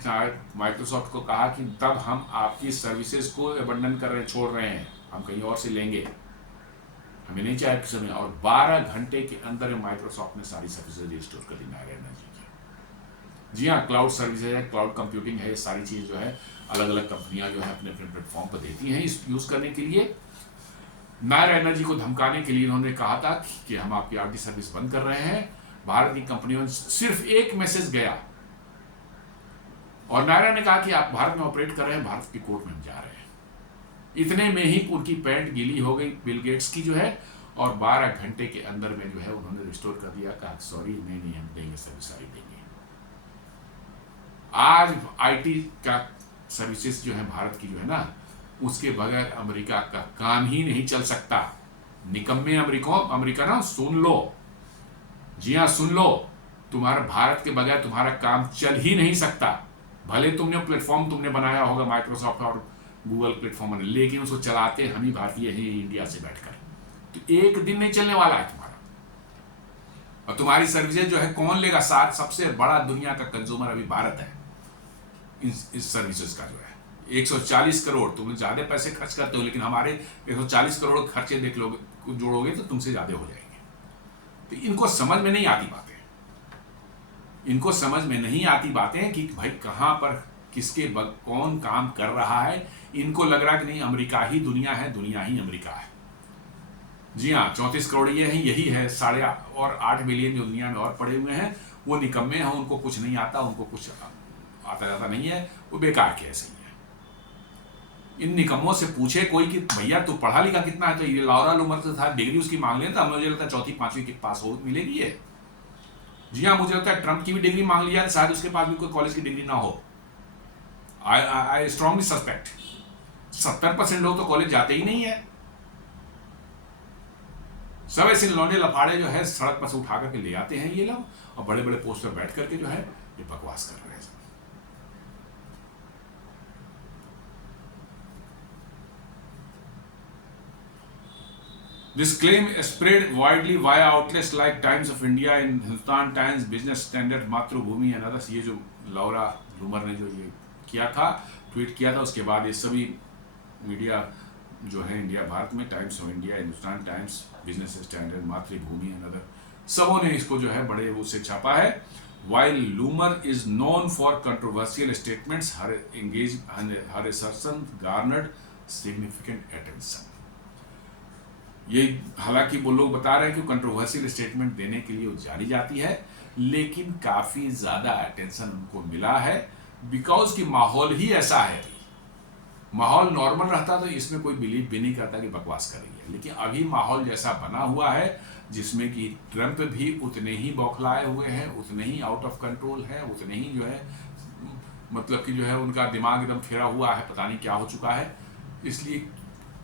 माइक्रोसॉफ्ट को कहा कि तब हम आपकी सर्विसेज को अबंडन कर रहे, छोड़ रहे हैं, हम कहीं और से लेंगे, हमें नहीं चाहिए किसी में। और 12 घंटे के अंदर माइक्रोसॉफ्ट ने सारी सर्विसेज रिस्टोर कर दी नायरा एनर्जी की। जी हाँ, क्लाउड सर्विसेज है, क्लाउड कंप्यूटिंग है, ये सारी चीज़ जो है अलग अलग कंपनियां जो है अपने अपने प्लेटफॉर्म पर देती हैं इस यूज़ करने के लिए। नायरा एनर्जी को धमकाने के लिए इन्होंने कहा था कि हम आपकी आरटी सर्विस बंद कर रहे हैं। भारत की कंपनियों सिर्फ एक मैसेज गया और नायरा ने कहा कि आप भारत में ऑपरेट कर रहे हैं, भारत की कोर्ट में हम जा रहे हैं। इतने में ही उनकी पैंट गीली हो गई बिल गेट्स की जो है, और 12 घंटे के अंदर में जो है उन्होंने रिस्टोर कर दिया, कहा सॉरी नहीं हम देंगे, सर्विस सारी देंगे। आज आईटी का सर्विसेज जो है भारत की जो है ना, उसके बगैर अमेरिका का काम ही नहीं चल सकता। निकम्मे अमेरिका ना, सुन लो, जी हाँ सुन लो, तुम्हारा भारत के बगैर तुम्हारा काम चल ही नहीं सकता। भले तुमने प्लेटफॉर्म तुमने बनाया होगा माइक्रोसॉफ्ट और गूगल प्लेटफॉर्म ने, लेकिन उसको चलाते हम ही भारतीय हैं इंडिया से बैठकर, तो एक दिन नहीं चलने वाला है तुम्हारा। और तुम्हारी सर्विसेज जो है कौन लेगा? साथ सबसे बड़ा दुनिया का कंज्यूमर अभी भारत है इस सर्विसेज का जो है 140 करोड़। तुम ज्यादा पैसे खर्च करते हो, लेकिन हमारे 140 करोड़ खर्चे देख लोगे, जोड़ोगे तो तुमसे ज्यादा हो जाएंगे। तो इनको समझ में नहीं आती बातें, इनको समझ में नहीं आती बातें कि भाई कहां पर किसके कौन काम कर रहा है। इनको लग रहा है कि नहीं अमेरिका ही दुनिया है, दुनिया ही अमेरिका है। जी हाँ, 34 करोड़ ये है, यही है, 8.5 बिलियन जो दुनिया में और पड़े हुए हैं वो निकम्मे हैं, उनको कुछ नहीं आता, उनको कुछ आता जाता नहीं है, वो बेकार के ऐसे ही है। इन निकम्मों से पूछे कोई कि भैया तू पढ़ा लिखा कितना चाहिए? लॉरा लूमर से था, डिग्री उसकी मांग लें तो मुझे लगता है 4वीं 5वीं के पास हो मिलेगी है। जी हाँ, मुझे लगता है ट्रंप की भी डिग्री मांग लिया, शायद उसके पास भी कोई कॉलेज की डिग्री ना हो। आई स्ट्रांगली सस्पेक्ट 70% लोग तो कॉलेज जाते ही नहीं है। सब ऐसे लौंडे लफाड़े जो है सड़क पर से उठा करके ले आते हैं ये लोग, और बड़े बड़े पोस्ट पर बैठ करके जो है ये बकवास कर रहे हैं। This claim spread widely via outlets like Times of India and Hindustan Times, Business Standard, मातृभूमि and others। ये जो लॉरा लूमर ने जो ये किया था, ट्वीट किया था, उसके बाद ये सभी मीडिया जो है इंडिया भारत में, times of India, Hindustan times, business standard, मातृभूमि एंड अदर, सबों ने इसको जो है बड़े वो से छापा है। While Loomer is known for controversial statements, her assertion garnered significant attention। ये हालांकि वो लोग बता रहे हैं कि कंट्रोवर्शियल स्टेटमेंट देने के लिए वो जानी जाती है, लेकिन काफी ज्यादा अटेंशन उनको मिला है, बिकॉज कि माहौल ही ऐसा है। माहौल नॉर्मल रहता तो इसमें कोई बिलीव भी नहीं करता कि बकवास कर रही है, लेकिन अभी माहौल जैसा बना हुआ है जिसमें कि ट्रंप भी उतने ही बौखलाए हुए हैं, उतने ही आउट ऑफ कंट्रोल है, उतने ही जो है मतलब कि जो है उनका दिमाग एकदम फिरा हुआ है, पता नहीं क्या हो चुका है। इसलिए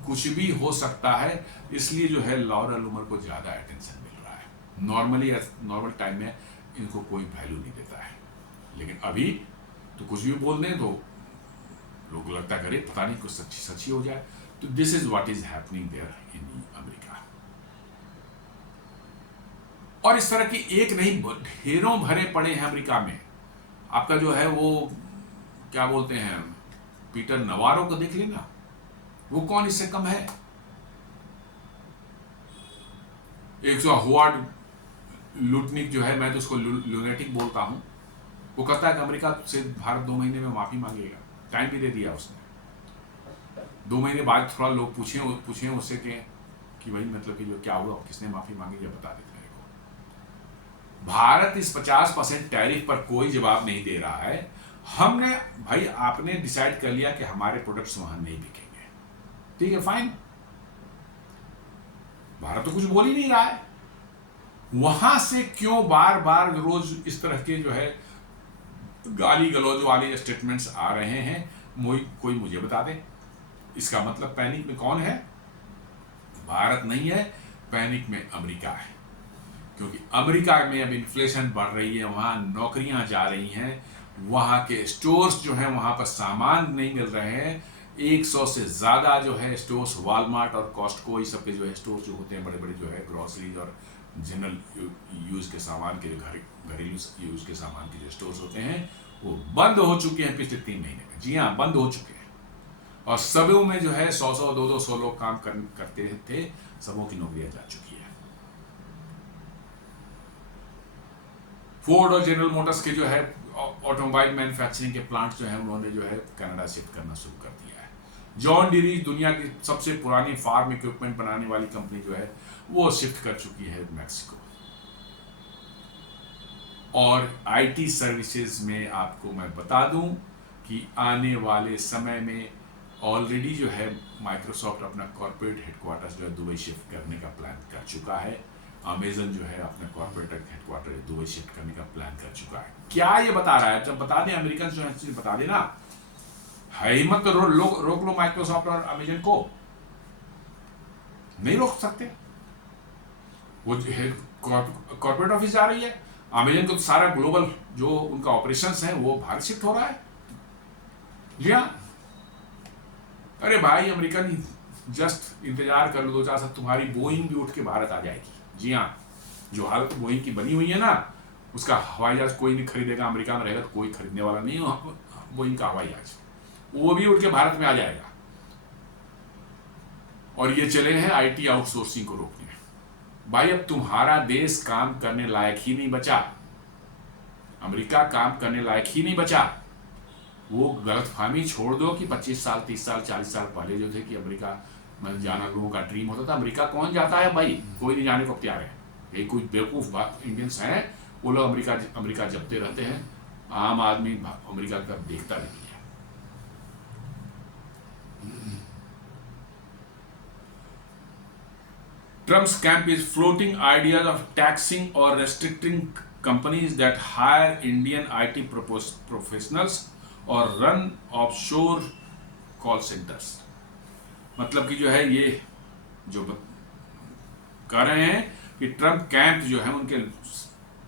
कुछ भी हो सकता है, इसलिए जो है लॉरा लूमर को ज़्यादा अटेंशन मिल रहा है। नॉर्मल टाइम में इनको कोई वैल्यू नहीं देता है, लेकिन अभी तो कुछ भी बोल दें तो लोग लगता करे पता नहीं कुछ सच्ची हो जाए। तो this is what is happening there in America. और इस तरह की एक नहीं ढेरों भरे पड़े हैं अमेरिका में। आपका जो है वो क्या बोलते हैं, पीटर नवारो को देख लेना, वो कौन इससे कम है। 100 हुआर्ड लुटनिक जो है, मैं तो उसको लूनेटिक बोलता हूं, वो कहता है कि अमेरिका से भारत 2 महीने में माफी मांगेगा। टाइम भी दे दिया उसने। 2 महीने बाद थोड़ा लोग पूछे उससे कि भाई मतलब कि जो क्या हुआ, किसने माफी मांगी, ये बता देते मेरे को। भारत इस 50% टैरिफ पर कोई जवाब नहीं दे रहा है। हमने भाई आपने डिसाइड कर लिया कि हमारे प्रोडक्ट्स वहां नहीं बिकेंगे, ठीक है फाइन, भारत तो कुछ बोल ही नहीं रहा है। वहां से क्यों बार बार रोज इस तरह के जो है गाली गलौज वाले स्टेटमेंट्स आ रहे हैं? कोई मुझे बता दे, इसका मतलब पैनिक में कौन है? भारत नहीं है, पैनिक में अमेरिका है, क्योंकि अमेरिका में अब इन्फ्लेशन बढ़ रही है, वहाँ नौकरियां जा रही हैं, वहाँ के स्टोर्स जो हैं वहाँ पर सामान नहीं मिल रहे हैं। 100 से ज़्यादा जो है स्टोर्स, वॉलमार्ट और कॉस्टको, ये सब के जो है स्टोर्स जो होते हैं बड़े बड़े, जो है ग्रॉसरीज और जनरल यूज़ के सामान के, घरेलू यूज़ के सामान के जो स्टोर्स होते हैं वो बंद हो चुके हैं पिछले 3 महीने में। जी हाँ, बंद हो चुके हैं। और सबों में जो है 100-100, 200 लोग काम करते थे, सबों की नौकरियां जा चुकी है। फोर्ड और जनरल मोटर्स के जो है ऑटोमोबाइल मैन्युफैक्चरिंग के प्लांट जो है उन्होंने जो है कनाडा शिफ्ट करना शुरू कर दिया है। जॉन डीरी, दुनिया की सबसे पुरानी फार्म इक्विपमेंट बनाने वाली कंपनी जो है वो शिफ्ट कर चुकी है मैक्सिको। और आईटी सर्विसेज में आपको मैं बता दूं कि आने वाले समय में ऑलरेडी जो है माइक्रोसॉफ्ट अपना कॉर्पोरेट हेडक्वार्टर्स जो है दुबई शिफ्ट करने का प्लान कर चुका है। अमेजन जो है अपना कॉर्पोरेट हेडक्वार्टर दुबई शिफ्ट करने का प्लान कर चुका है। क्या ये बता रहा है? जब बता दें अमेरिकन जो है बता देना, है हिम्मत तो रोक लो माइक्रोसॉफ्ट और अमेजन को। नहीं रोक सकते, वो कॉर्पोरेट ऑफिस जा रही है। अमेजन को तो सारा ग्लोबल जो उनका ऑपरेशंस है वो भारत शिफ्ट हो रहा है। जी हाँ, अरे भाई अमेरिकन जस्ट इंतजार कर लो 2-4 साल, तुम्हारी बोइंग भी उठ के भारत आ जाएगी। जी हाँ, जो हालत बोइंग की बनी हुई है ना, उसका हवाई जहाज कोई नहीं खरीदेगा, अमेरिका में रहेगा तो कोई खरीदने वाला नहीं है बोइंग का हवाई जहाज, वो भी उठ के भारत में आ जाएगा। और ये चले हैं आईटी आउटसोर्सिंग को रोकने। भाई अब तुम्हारा देश काम करने लायक ही नहीं बचा, अमेरिका काम करने लायक ही नहीं बचा। वो गलतफहमी छोड़ दो कि 25 साल 30 साल 40 साल पहले जो थे कि अमेरिका में जाना लोगों का ड्रीम होता था। अमेरिका कौन जाता है भाई? कोई नहीं जाने को तैयार है। यही कुछ बेवकूफ़ बात इंडियंस हैं, वो लोग अमेरिका जपते रहते हैं। आम आदमी अमेरिका का देखता नहीं है। Trump's camp is floating ideas of taxing or restricting companies that hire Indian IT professionals or run offshore call centers। मतलब कि जो है ये जो कह रहे हैं कि ट्रम्प कैंप जो है उनके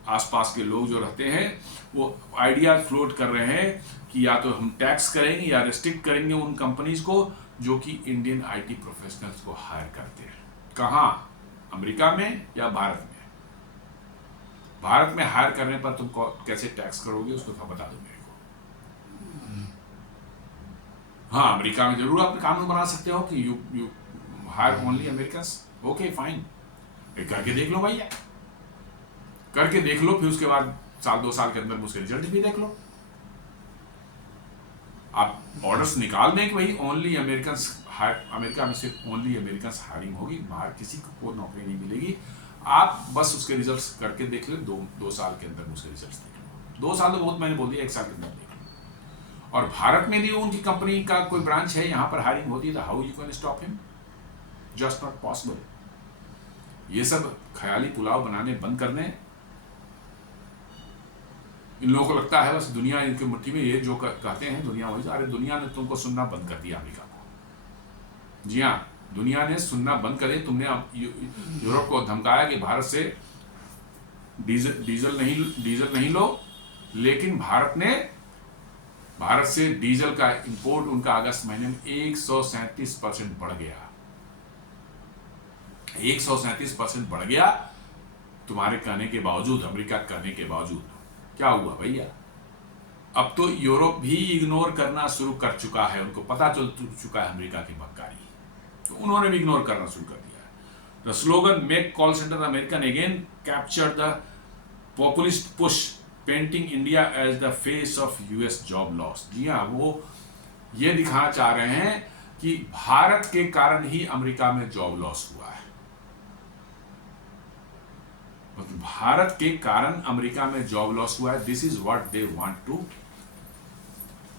आसपास के लोग जो रहते हैं वो आइडिया फ्लोट कर रहे हैं कि या तो हम टैक्स करेंगे या रेस्ट्रिक्ट करेंगे उन कंपनीज को जो कि इंडियन आईटी प्रोफेशनल्स को हायर करते हैं। कहाँ? अमेरिका में या भारत में? भारत में हायर करने पर तुम कैसे टैक्स करोगे उसको तो बता दो मेरे को। हाँ, अमेरिका में जरूर आप कानून बना सकते हो कि you hire only Americans. Okay fine, करके देख लो भैया, करके देख लो, फिर उसके बाद 1-2 साल के अंदर उसके रिजल्ट भी देख लो। आप ऑर्डर्स निकाल दें कि भाई ओनली अमेरिकन्स, अमेरिका में सिर्फ ओनली अमेरिकन्स हायरिंग होगी, बाहर किसी को कोई नौकरी नहीं मिलेगी। आप बस उसके रिजल्ट्स करके देख लें, 2 साल के अंदर उसके रिजल्ट्स देख लो। 2 साल तो बहुत मैंने बोल दिया, 1 साल के अंदर देख लो। और भारत में भी उनकी कंपनी का कोई ब्रांच है, यहाँ पर हायरिंग होती है, तो how you can stop him? Just not possible. ये सब ख्याली पुलाव बनाने बंद कर दें। इन लोगों को लगता है बस दुनिया इनकी मुट्ठी में, ये जो कहते हैं दुनिया वही। अरे दुनिया ने तुमको सुनना बंद कर दिया अमेरिका को। जी हाँ, दुनिया ने सुनना बंद कर दिया। तुमने यूरोप को धमकाया कि भारत से डीजल नहीं लो, लेकिन भारत से डीजल का इंपोर्ट उनका अगस्त महीने में 137% बढ़ गया। 137% बढ़ गया तुम्हारे कहने के बावजूद, अमेरिका कहने के बावजूद। क्या हुआ भैया? अब तो यूरोप भी इग्नोर करना शुरू कर चुका है। उनको पता चल चुका है अमेरिका की बदकारी, तो उन्होंने भी इग्नोर करना शुरू कर दिया है। The slogan make call centre American again capture the populist push painting India as the face of US job loss. जी हाँ, वो ये दिखाना चाह रहे हैं कि भारत के कारण ही अमेरिका में जॉब लॉस हुआ है। भारत के कारण अमेरिका में जॉब लॉस हुआ है। This is what they want to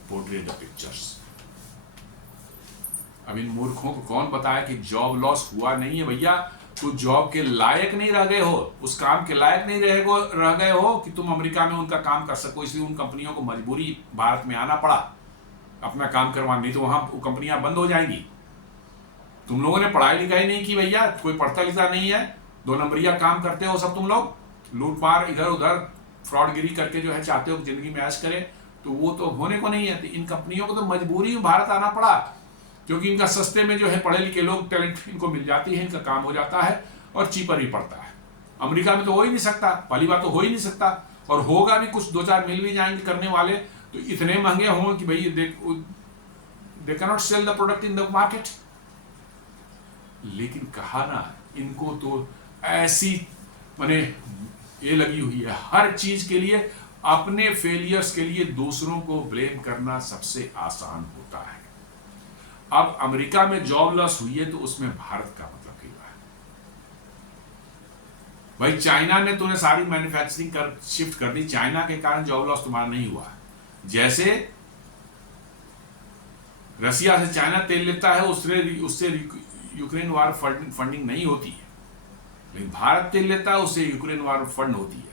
portray the pictures. अब इन मूर्खों को कौन बताया कि जॉब लॉस हुआ नहीं है भैया? तुम जॉब के लायक नहीं रह गए हो, उस काम के लायक नहीं रह गए हो कि तुम अमेरिका में उनका काम कर सको, इसलिए उन कंपनियों को मजबूरी भारत में आना पड़ा अपना काम करवाने, नहीं तो वहां कंपनियां बंद हो जाएंगी। तुम लोगों ने पढ़ाई लिखाई नहीं की भैया, कोई पढ़ता लिखता नहीं है, 2 नंबरिया काम करते हो सब तुम लोग, लूटमार इधर उधर फ्रॉडगिरी करके जो है चाहते हो कि जिंदगी में ऐश करें, तो वो तो होने को नहीं है। तो इन कंपनियों को तो मजबूरी में भारत आना पड़ा, क्योंकि इनका सस्ते में जो है पढ़े लिखे लोग, टैलेंट इनको मिल जाती है, इनका काम हो जाता है और चीपर भी पड़ता है। अमेरिका में तो हो ही नहीं सकता, पहली बात तो हो ही नहीं सकता, और होगा भी कुछ 2-4 मिल भी जाएंगे करने वाले, तो इतने महंगे हों कि भाई they can not sell the product in the market. लेकिन कहा ना, इनको तो ऐसी माने ये लगी हुई है हर चीज के लिए, अपने फेलियर्स के लिए दूसरों को ब्लेम करना सबसे आसान होता है। अब अमेरिका में जॉब लॉस हुई है तो उसमें भारत का मतलब क्या है भाई? चाइना ने तूने सारी मैन्युफैक्चरिंग कर शिफ्ट कर दी, चाइना के कारण जॉब लॉस तुम्हारा नहीं हुआ। जैसे रसिया से चाइना तेल लेता है, उससे यूक्रेन वार फंडिंग नहीं होती है, लेकिन भारत तेल लेता है, उससे यूक्रेन वार फंड होती है।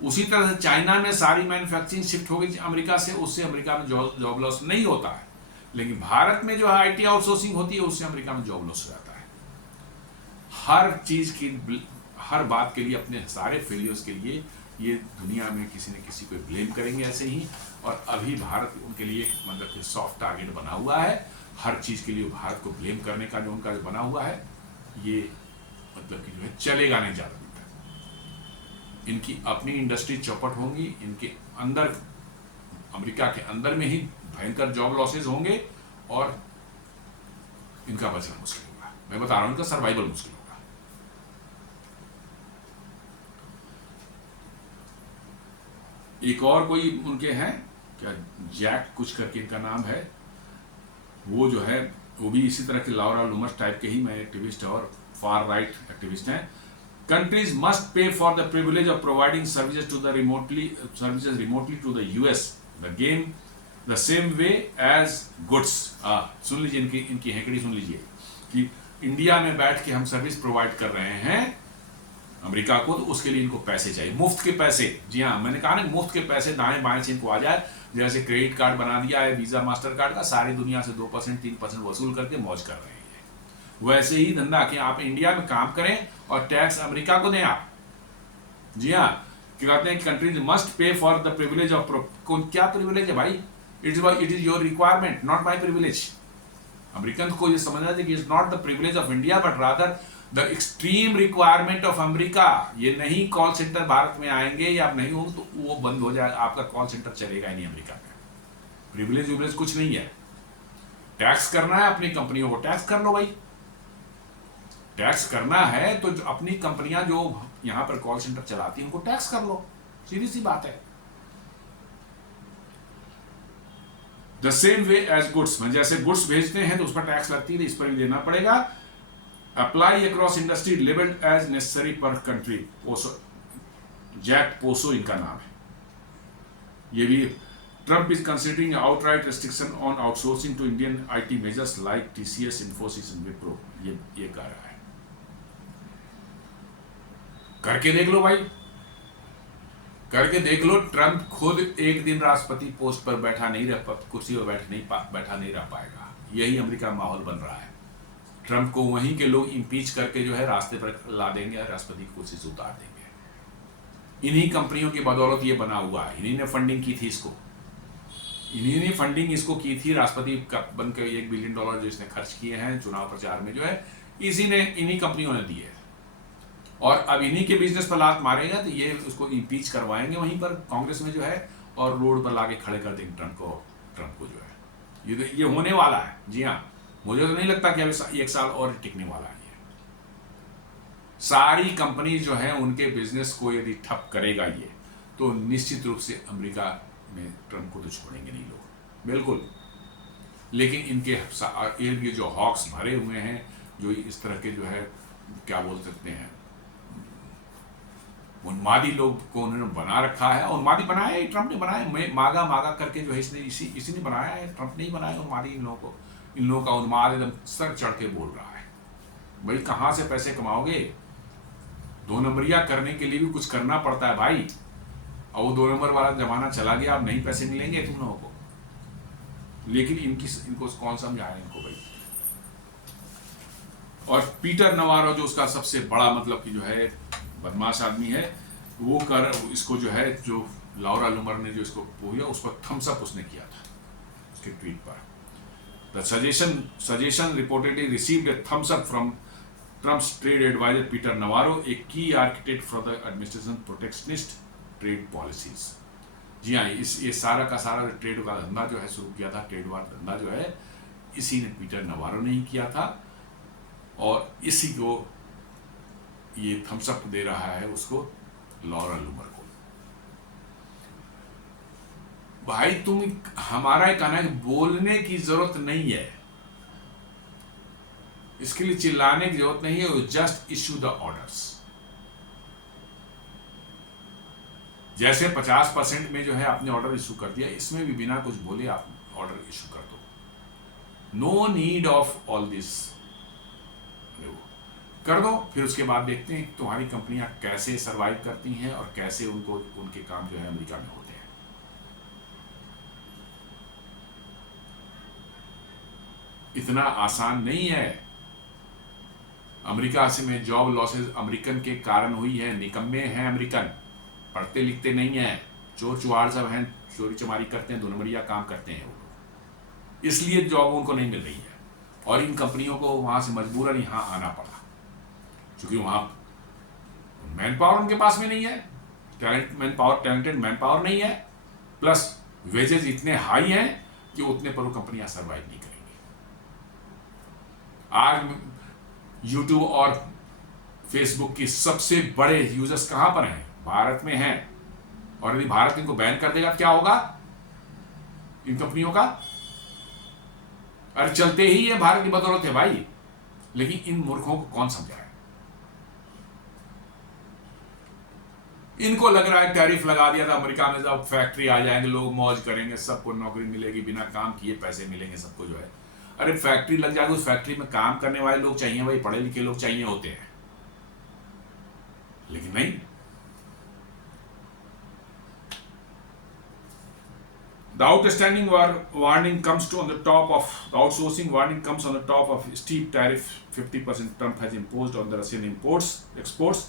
उसी तरह से चाइना में सारी मैन्युफैक्चरिंग शिफ्ट हो गई अमेरिका से, उससे अमेरिका में जॉब लॉस नहीं होता है। लेकिन भारत में जो है आईटी आउटसोर्सिंग होती है, उससे अमेरिका में जॉब लॉस हो जाता है। हर चीज की, हर बात के लिए, अपने सारे फेलियर्स के लिए ये दुनिया में किसी न किसी को ब्लेम करेंगे ऐसे ही। और अभी भारत उनके लिए मतलब सॉफ्ट टारगेट बना हुआ है, हर चीज के लिए भारत को ब्लेम करने का जो उनका बना हुआ है, ये मतलब कि जो है चलेगा नहीं ज्यादा दिन तक। इनकी अपनी इंडस्ट्री चौपट होंगी, इनके अंदर, अमेरिका के अंदर में ही भयंकर जॉब लॉसेज होंगे और इनका बचना मुश्किल होगा। मैं बता रहा हूं, इनका सर्वाइवल मुश्किल होगा। एक और कोई उनके हैं क्या, जैक कुछ करके इनका नाम है, वो जो है वो भी इसी तरह के लाउरा लूमस टाइप के ही मैं एक्टिविस्ट और फार राइट एक्टिविस्ट हैं। Countries must pay for the privilege of providing services to the remotely to the US the game the same way as goods. सुन लीजिए, इनकी हेकड़ी सुन लीजिए कि इंडिया में बैठ के हम सर्विस प्रोवाइड कर रहे हैं अमेरिका को, तो उसके लिए इनको पैसे चाहिए, मुफ्त के पैसे। जी हाँ, मैंने कहा ना, मुफ्त के पैसे दाएं बाएं से इनको आ जाए। जैसे क्रेडिट कार्ड बना दिया है वीजा मास्टर कार्ड का, सारी दुनिया से 2% 3% वसूल करके मौज कर रहे हैं। वैसे ही धंधा कि आप इंडिया में काम करें और टैक्स अमेरिका को दें आप। जी हाँ, क्या कहते हैं, countries must pay for the privilege of, क्या प्रिविलेज है भाई? It is your requirement, not my privilege. American को ये समझना चाहिए कि it's not the privilege of India but rather the extreme requirement of America. ये नहीं कॉल सेंटर भारत में आएंगे या आप नहीं होंगे तो वो बंद हो जाएगा, आपका कॉल सेंटर चलेगा ही नहीं अमेरिका में। प्रिविलेज कुछ नहीं है। टैक्स करना है अपनी कंपनियों को, टैक्स कर लो भाई। टैक्स करना है तो अपनी कंपनियां जो यहां पर कॉल सेंटर चलाती हैं उनको टैक्स कर लो, सीधी सी बात है। The same way as goods, जैसे गुड्स भेजते हैं तो उस पर टैक्स लगती है, इस पर भी देना पड़ेगा। Apply across industry labelled as necessary per country. Poso, Jack Poso इनका नाम है। ये भी Trump is considering outright restriction on outsourcing to Indian IT majors like TCS, Infosys and Wipro. ये कर रहा है। करके देख लो भाई, करके देख लो। ट्रंप खुद एक दिन राष्ट्रपति पोस्ट पर बैठा नहीं रह, कुर्सी पर बैठा नहीं रह पाएगा। यही अमेरिका माहौल बन रहा है। ट्रंप को वहीं के लोग इम्पीच करके जो है रास्ते पर ला देंगे और राष्ट्रपति की कुर्सी से उतार देंगे। इन्हीं कंपनियों की बदौलत ये बना हुआ है। इन्हीं ने फंडिंग की थी इसको, इन्हीं ने फंडिंग इसको की थी। राष्ट्रपति बनकर $1 बिलियन जो इसने खर्च किए हैं चुनाव प्रचार में जो है, इन्हीं कंपनियों ने दिए। और अब इन्हीं के बिजनेस पर लात मारेगा तो ये उसको इम्पीच करवाएंगे वहीं पर कांग्रेस में जो है, और रोड पर लाके खड़े कर देंगे ट्रंप को जो है। ये होने वाला है। जी हाँ, मुझे तो नहीं लगता कि अभी 1 साल और टिकने वाला है। सारी कंपनी जो है उनके बिजनेस को यदि ठप करेगा ये, तो निश्चित रूप से अमेरिका में ट्रंप को तो छोड़ेंगे नहीं लोग, बिल्कुल। लेकिन इनके जो हॉक्स भरे हुए हैं, जो इस तरह के जो है क्या बोल सकते हैं, उन्मादी लोग को उन्होंने बना रखा है। उन्मादी बनाया है ट्रंप ने, बनाया मागा करके जो है इसने इसी ने बनाया है। ट्रंप नहीं बनाया उन्मादी इन लोगों को। इन लोगों का उन्माद एकदम सर चढ़ के बोल रहा है। भाई कहाँ से पैसे कमाओगे? 2 नंबरिया करने के लिए भी कुछ करना पड़ता है भाई। और वो 2 नंबर वाला जमाना चला गया, अब नहीं पैसे मिलेंगे तुम लोगों को। लेकिन इनको कौन समझाए इनको भाई? और पीटर नवारो जो उसका सबसे बड़ा मतलब कि जो है बदमाश आदमी है, वो कर इसको जो है, जो लॉरा लूमर ने जो इसको बोला उस पर थम्स अप उसने किया था उसके ट्वीट पर। The suggestion reportedly received a thumbs up from Trump's trade adviser Peter Navarro, a key architect for the administration protectionist trade policies. जी हाँ, ये सारा का सारा ट्रेड का धंधा जो है शुरू किया था, ट्रेड वार धंधा जो है इसी ने पीटर नवारो ने ही किया था, और इसी को ये थम्स अप दे रहा है उसको लॉरा लूमर को। भाई तुम, हमारा कहना है बोलने की जरूरत नहीं है, इसके लिए चिल्लाने की जरूरत नहीं है, जस्ट इश्यू द ऑर्डर्स। जैसे 50% में जो है आपने ऑर्डर इशू कर दिया, इसमें भी बिना कुछ बोले आप ऑर्डर इशू कर दो। No need of all this, कर दो, फिर उसके बाद देखते हैं तुम्हारी कंपनियां कैसे सरवाइव करती हैं और कैसे उनको उनके काम जो है अमेरिका में होते हैं। इतना आसान नहीं है। अमेरिका से में जॉब लॉसेस अमेरिकन के कारण हुई है। निकम्मे हैं अमेरिकन, पढ़ते लिखते नहीं है, चोर चुहार सब हैं, चोरी चमारी करते हैं, दो नंबरिया काम करते हैं वो लोग, इसलिए जॉब उनको नहीं मिल रही है। और इन कंपनियों को वहां से मजबूरन यहाँ आना पड़ा, क्योंकि वहां मैन पावर उनके पास में नहीं है, टैलेंटेड मैन पावर नहीं है, प्लस वेजेस इतने हाई हैं कि उतने पर वो कंपनियां सर्वाइव नहीं करेंगी। आज यूट्यूब और फेसबुक की सबसे बड़े यूजर्स कहां पर हैं? भारत में हैं। और यदि भारत इनको बैन कर देगा क्या होगा इन कंपनियों का? अरे चलते ही ये भारत की बदौलत है भाई, लेकिन इन मूर्खों को कौन समझाए? इनको लग रहा है टैरिफ लगा दिया था अमेरिका में, जब फैक्ट्री आ जाएंगे लोग मौज करेंगे, सबको नौकरी मिलेगी, बिना काम किए पैसे मिलेंगे सबको जो है। अरे फैक्ट्री लग जाएगी, उस फैक्ट्री में काम करने वाले लोग चाहिए भाई, पढ़े लिखे लोग चाहिए होते हैं, लेकिन नहीं। The outstanding warning comes to on the top of the outsourcing warning comes on the top of steep tariff 50% Trump has imposed on the Russian exports.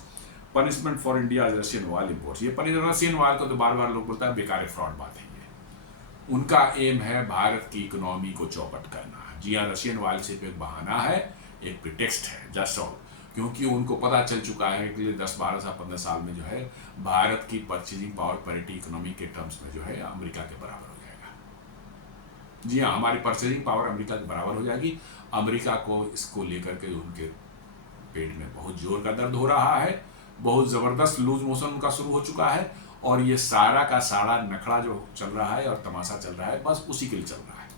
Punishment for India's Russian oil imports. ये Russian oil को तो बार बार लोग बोलता है, बेकार fraud बात है ये। उनका एम है भारत की इकोनॉमी को चौपट करना। जी हाँ, रशियन ऑयल सिर्फ एक बहाना है, एक प्रिटेक्स्ट है, जस्ट ऑल। क्योंकि उनको पता चल चुका है कि 10, 12 साल 15 साल में जो है भारत की परचेजिंग पावर पैरिटी इकोनॉमी के टर्म्स में जो है अमेरिका के बराबर हो जाएगा। जी हाँ, हमारी परचेजिंग पावर अमेरिका के बराबर हो जाएगी। अमेरिका को इसको लेकर के उनके पेट में बहुत जोर का दर्द हो रहा है, बहुत ज़बरदस्त लूज मोशन उनका शुरू हो चुका है, और ये सारा का सारा नखड़ा जो चल रहा है और तमाशा चल रहा है, बस उसी के लिए चल रहा है।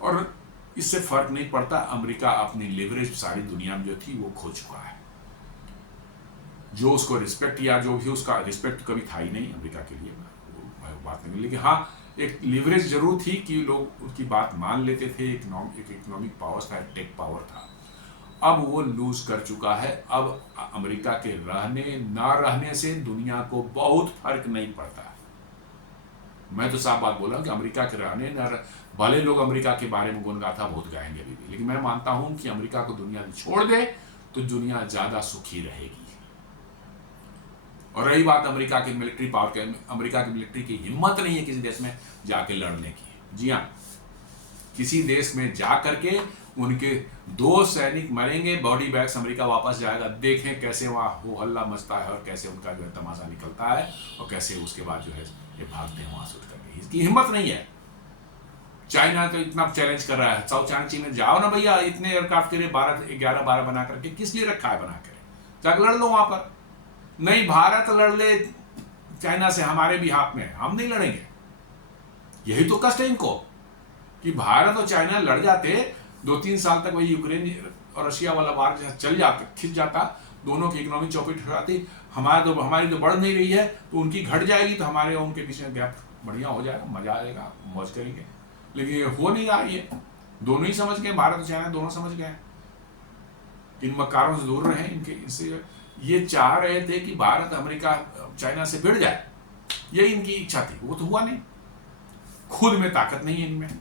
और इससे फर्क नहीं पड़ता, अमेरिका अपनी लेवरेज सारी दुनिया में जो थी वो खो चुका है। जो उसको रिस्पेक्ट, या जो भी उसका रिस्पेक्ट कभी था ही नहीं अमेरिका के लिए, बात नहीं। लेकिन हाँ, एक लेवरेज जरूर थी कि लोग उसकी बात मान लेते थे, एक इकोनॉमिक पावर था, टेक पावर था। अब वो लूज कर चुका है। अब अमेरिका के रहने ना रहने से दुनिया को बहुत फर्क नहीं पड़ता। मैं तो साफ बात बोला कि अमेरिका के रहने ना, भले लोग अमेरिका के बारे में गुणगाथा बहुत गाएंगे अभी भी, लेकिन मैं मानता हूं कि अमेरिका को दुनिया छोड़ दे तो दुनिया ज्यादा सुखी रहेगी। और रही बात अमेरिका की मिलिट्री पावर के, अमेरिका की मिलिट्री की हिम्मत नहीं है किसी देश में जाके लड़ने की। जी हाँ, किसी देश में जा करके उनके 2 सैनिक मरेंगे, बॉडी बैग्स अमेरिका वापस जाएगा, देखें कैसे वहाँ हो हल्ला मचता है और कैसे उनका जो है तमाशा निकलता है, और कैसे उसके बाद जो है ये भागते हैं वहाँ से उठ करके। इसकी हिम्मत नहीं है। चाइना तो इतना चैलेंज कर रहा है, साउथ चाइना चीन में जाओ ना भैया, इतने एयरक्राफ्ट के लिए 11 बना करके किस लिए रखा है? बना कर जाकर लड़ लो वहां पर। नहीं, भारत लड़ ले चाइना से, हमारे भी हाथ में, हम नहीं लड़ेंगे। यही तो कष्ट है इनको कि भारत और चाइना लड़ जाते, 2-3 साल तक वही यूक्रेन और रशिया वाला वार चल जाता, खिंच जाता, दोनों की इकोनॉमी चौपट हो जाती, हमारी तो बढ़ नहीं रही है तो उनकी घट जाएगी, तो हमारे और उनके बीच में गैप बढ़िया हो जाएगा, मजा आएगा, मौज करेंगे। लेकिन ये हो नहीं रहा। ये दोनों ही समझ गए, भारत और चाइना दोनों समझ गए, इन मकारों से दूर रहे, इनके इनसे ये चाह रहे थे कि भारत अमेरिका चाइना से भिड़ जाए, यही इनकी इच्छा थी। वो तो हुआ नहीं, खुद में ताकत नहीं है इनमें।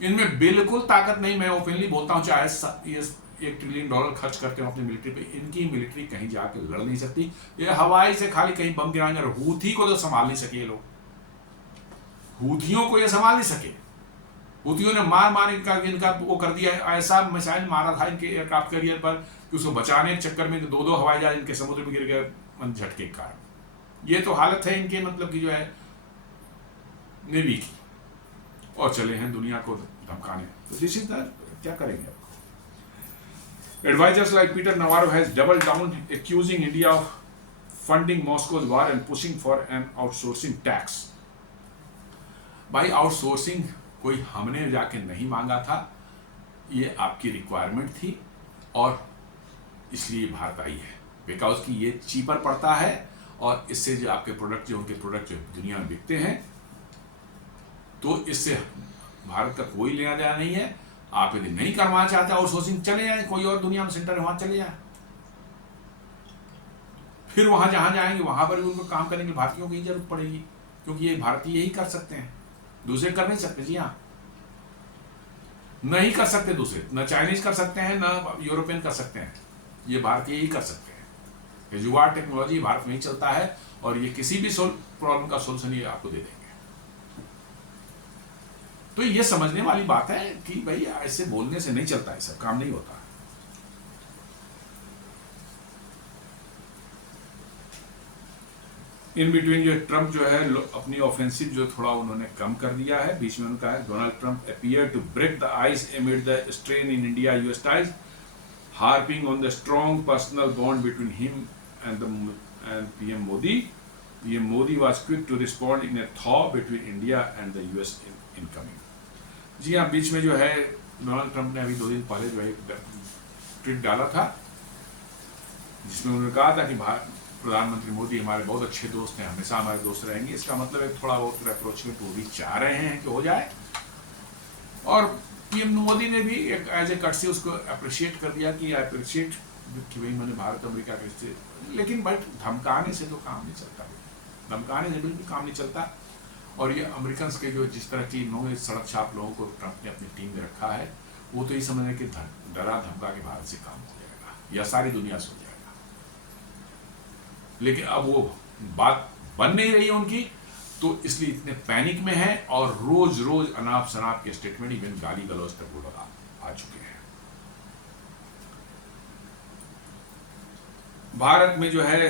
इनमें बिल्कुल ताकत नहीं, मैं ओपनली बोलता हूं, चाहे ये $1 ट्रिलियन खर्च करते हो अपनी मिलिट्री पे, इनकी मिलिट्री कहीं जाके लड़ नहीं सकती। ये हवाई से खाली कहीं बम गिराएंगे। और हूथी को तो संभाल नहीं सके ये लोग, हूथियों को ये संभाल नहीं सके। हूथियों ने मार मार इनका वो कर दिया, ऐसा मिसाइल मारा था इनके एयरक्राफ्ट कैरियर पर कि उसको बचाने के चक्कर में 2 हवाई जहाज इनके समुद्र में गिर गए झटके के कारण। ये तो हालत है इनके मतलब की जो है नेवी की, और चले हैं दुनिया को धमकाने। तो दिस इज द, क्या करेंगे। Advisors like Peter Navarro has doubled down, accusing India of funding Moscow's war and pushing for an outsourcing tax. भाई आउटसोर्सिंग कोई हमने जाके नहीं मांगा था, ये आपकी रिक्वायरमेंट थी और इसलिए भारत आई है, बिकॉज कि ये चीपर पड़ता है और इससे जो आपके प्रोडक्ट जो उनके प्रोडक्ट जो दुनिया में बिकते हैं, तो इससे भारत का कोई लेना देना नहीं है। आप यदि नहीं करवाना चाहते आउटसोर्सिंग, चले जाए कोई और दुनिया में सेंटर है वहां चले जाए, फिर वहां जहां जाएंगे वहां पर भी उनको काम करेंगे, भारतीयों की जरूरत पड़ेगी, क्योंकि ये भारतीय यही कर सकते हैं, दूसरे कर नहीं सकते। जी हाँ, नहीं कर सकते दूसरे, न चाइनीज कर सकते हैं न यूरोपियन कर सकते हैं, ये भारतीय ही कर सकते हैं। ये जुगाड़ टेक्नोलॉजी भारत में ही चलता है और ये किसी भी प्रॉब्लम का सोल्यूशन ये आपको दे देंगे। तो ये समझने वाली बात है कि भाई ऐसे बोलने से नहीं चलता, है सब काम नहीं होता। इन बिटवीन जो ट्रम्प जो है अपनी ऑफेंसिव जो थोड़ा उन्होंने कम कर दिया है, बीच में उनका है Donald Trump appear to break the ice amid the strain in India US ties, harping on the strong personal bond between him and PM Modi. PM Modi was quick to respond in a thaw between India and the US incoming. जी हाँ, बीच में जो है Donald Trump ने अभी 2 दिन पहले जो है ट्वीट डाला था, जिसमें उन्होंने कहा था कि प्रधानमंत्री मोदी हमारे बहुत अच्छे दोस्त हैं, हमेशा हमारे दोस्त रहेंगे। इसका मतलब है थोड़ा बहुत अप्रोचमेंट वो भी चाह रहे हैं कि हो जाए, और पीएम मोदी ने भी एक एज ए कट से उसको अप्रिशिएट कर दिया कि अप्रिशिएट कि भाई मैंने भारत अमेरिका के से, लेकिन बट धमकाने से तो काम नहीं चलता, धमकाने से बिल्कुल काम नहीं चलता। और ये अमेरिकन के जो जिस तरह की इन्होंने सड़क छाप लोगों को ट्रंप ने अपनी टीम में रखा है, वो तो ये समझ कि डरा धमका के भारत से काम हो जाएगा या सारी दुनिया से हो जाएगा, लेकिन अब वो बात बन नहीं रही है उनकी, तो इसलिए इतने पैनिक में है और रोज रोज अनाप शनाप के स्टेटमेंट, इवन गाली गलौज तक वो आ चुके हैं। भारत में जो है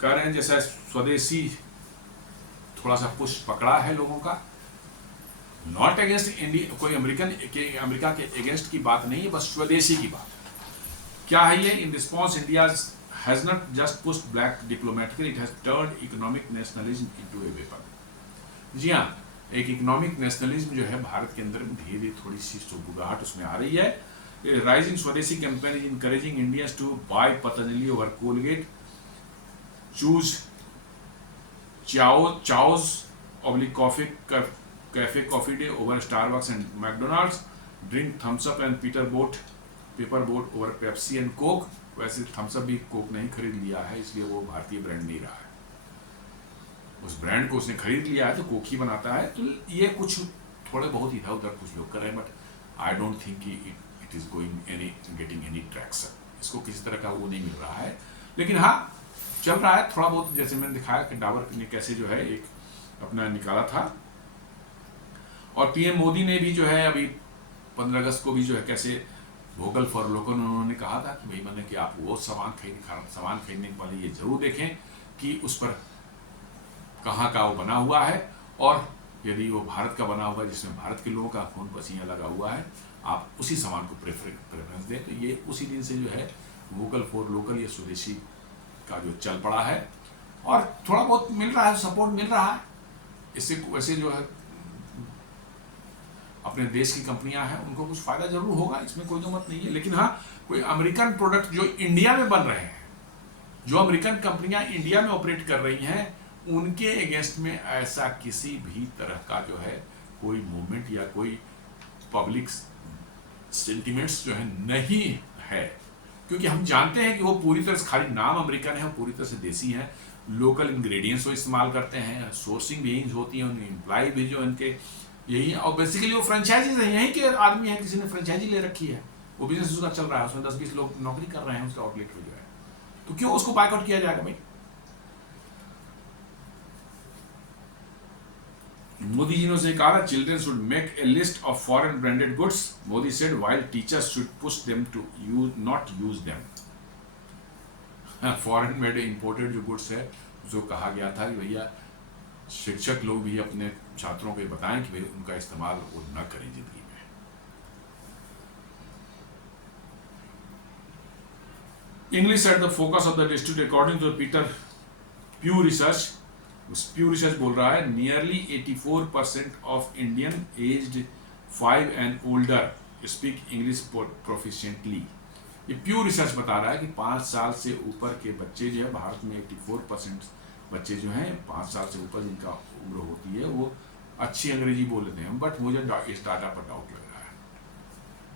कह रहे हैं जैसा स्वदेशी थोड़ा सा पुश पकड़ा है लोगों का, नॉट अगेंस्ट इंडिया, कोई अमेरिका के अगेंस्ट की बात नहीं है, बस स्वदेशी की बात है। क्या है ये? In response India has not just pushed black diplomatically, it has turned economic nationalism into a weapon. जी हाँ, एक इकोनॉमिक नेशनलिज्म जो है भारत के अंदर धीरे धीरे थोड़ी सी सुगबुगाहट उसमें आ रही है। Rising swadeshi campaign is encouraging Indians to buy Patanjali over Colgate, choose Chaayos oblique coffee Cafe Coffee Day over Starbucks and McDonald's, drink Thums Up and Paper Boat over Pepsi and Coke. वैसे थम्स अप भी Coke नहीं खरीद लिया है, इसलिए वो भारतीय brand नहीं रहा है, उस ब्रांड को उसने खरीद लिया है तो कोक ही बनाता है। तो ये कुछ थोड़े बहुत इधर उधर कुछ लोग कर रहे हैं, बट आई डोंट थिंक कि it is going any getting any traction, इसको किसी तरह का वो नहीं मिल रहा है। लेकिन हाँ, चल रहा है थोड़ा बहुत, जैसे मैंने दिखाया कि डाबर ने कैसे जो है एक अपना निकाला था, और पीएम मोदी ने भी जो है अभी 15 अगस्त को भी जो है कैसे वोकल फॉर लोकल उन्होंने कहा था कि भाई मैंने कि आप वो सामान खरीदने के पहले ये जरूर देखें कि उस पर कहाँ का वो बना हुआ है, और यदि वो भारत का बना हुआ है जिसमें भारत के लोगों का खून पसीना लगा हुआ है, आप उसी सामान को प्रेफरेंस दें। तो ये उसी दिन से जो है वोकल फॉर लोकल या स्वदेशी का जो चल पड़ा है, और थोड़ा बहुत मिल रहा है, सपोर्ट मिल रहा है इससे। वैसे जो है अपने देश की कंपनियां हैं, उनको कुछ फायदा जरूर होगा, इसमें कोई दो मत नहीं है। लेकिन हाँ, कोई अमेरिकन प्रोडक्ट जो इंडिया में बन रहे हैं, जो अमेरिकन कंपनियां इंडिया में ऑपरेट कर रही हैं, उनके अगेंस्ट में ऐसा किसी भी तरह का जो है कोई मूवमेंट या कोई पब्लिक सेंटिमेंट्स जो है नहीं है, क्योंकि हम जानते हैं कि वो पूरी तरह से खाली नाम अमेरिकन है, पूरी तरह से देसी है, लोकल इंग्रेडिएंट्स वो इस्तेमाल करते हैं, सोर्सिंग भी होती है, उनकी एम्प्लॉय भी जो इनके यही है। और बेसिकली वो फ्रेंचाइजीज है, यहीं के आदमी है, किसी ने फ्रेंचाइजी ले रखी है, वो बिजनेस उसका चल रहा है, उसमें 10-20 लोग नौकरी कर रहे हैं उसके आउटलेट पे जो है, तो क्यों उसको बायकॉट किया जाएगा भाई? मोदी जी ने उसे कहा था children should make a list of foreign branded goods. Modi said while teachers should push them to use not use them. Foreign made imported जो गुड्स है, जो कहा गया था कि भैया शिक्षक लोग भी अपने छात्रों को बताएं कि भाई उनका इस्तेमाल वो न करें जिंदगी में। English at the focus of the district according to Peter Pew Research. Pew Research बोल रहा है nearly 84% of Indian aged 5 and older speak English proficiently. ये प्यू रिसर्च बता रहा है कि 5 साल से ऊपर के बच्चे जो है भारत में 84% बच्चे जो हैं 5 साल से ऊपर जिनका उम्र होती है वो अच्छी अंग्रेजी बोल लेते हैं। बट मुझे इस डाटा पर डाउट लग रहा है।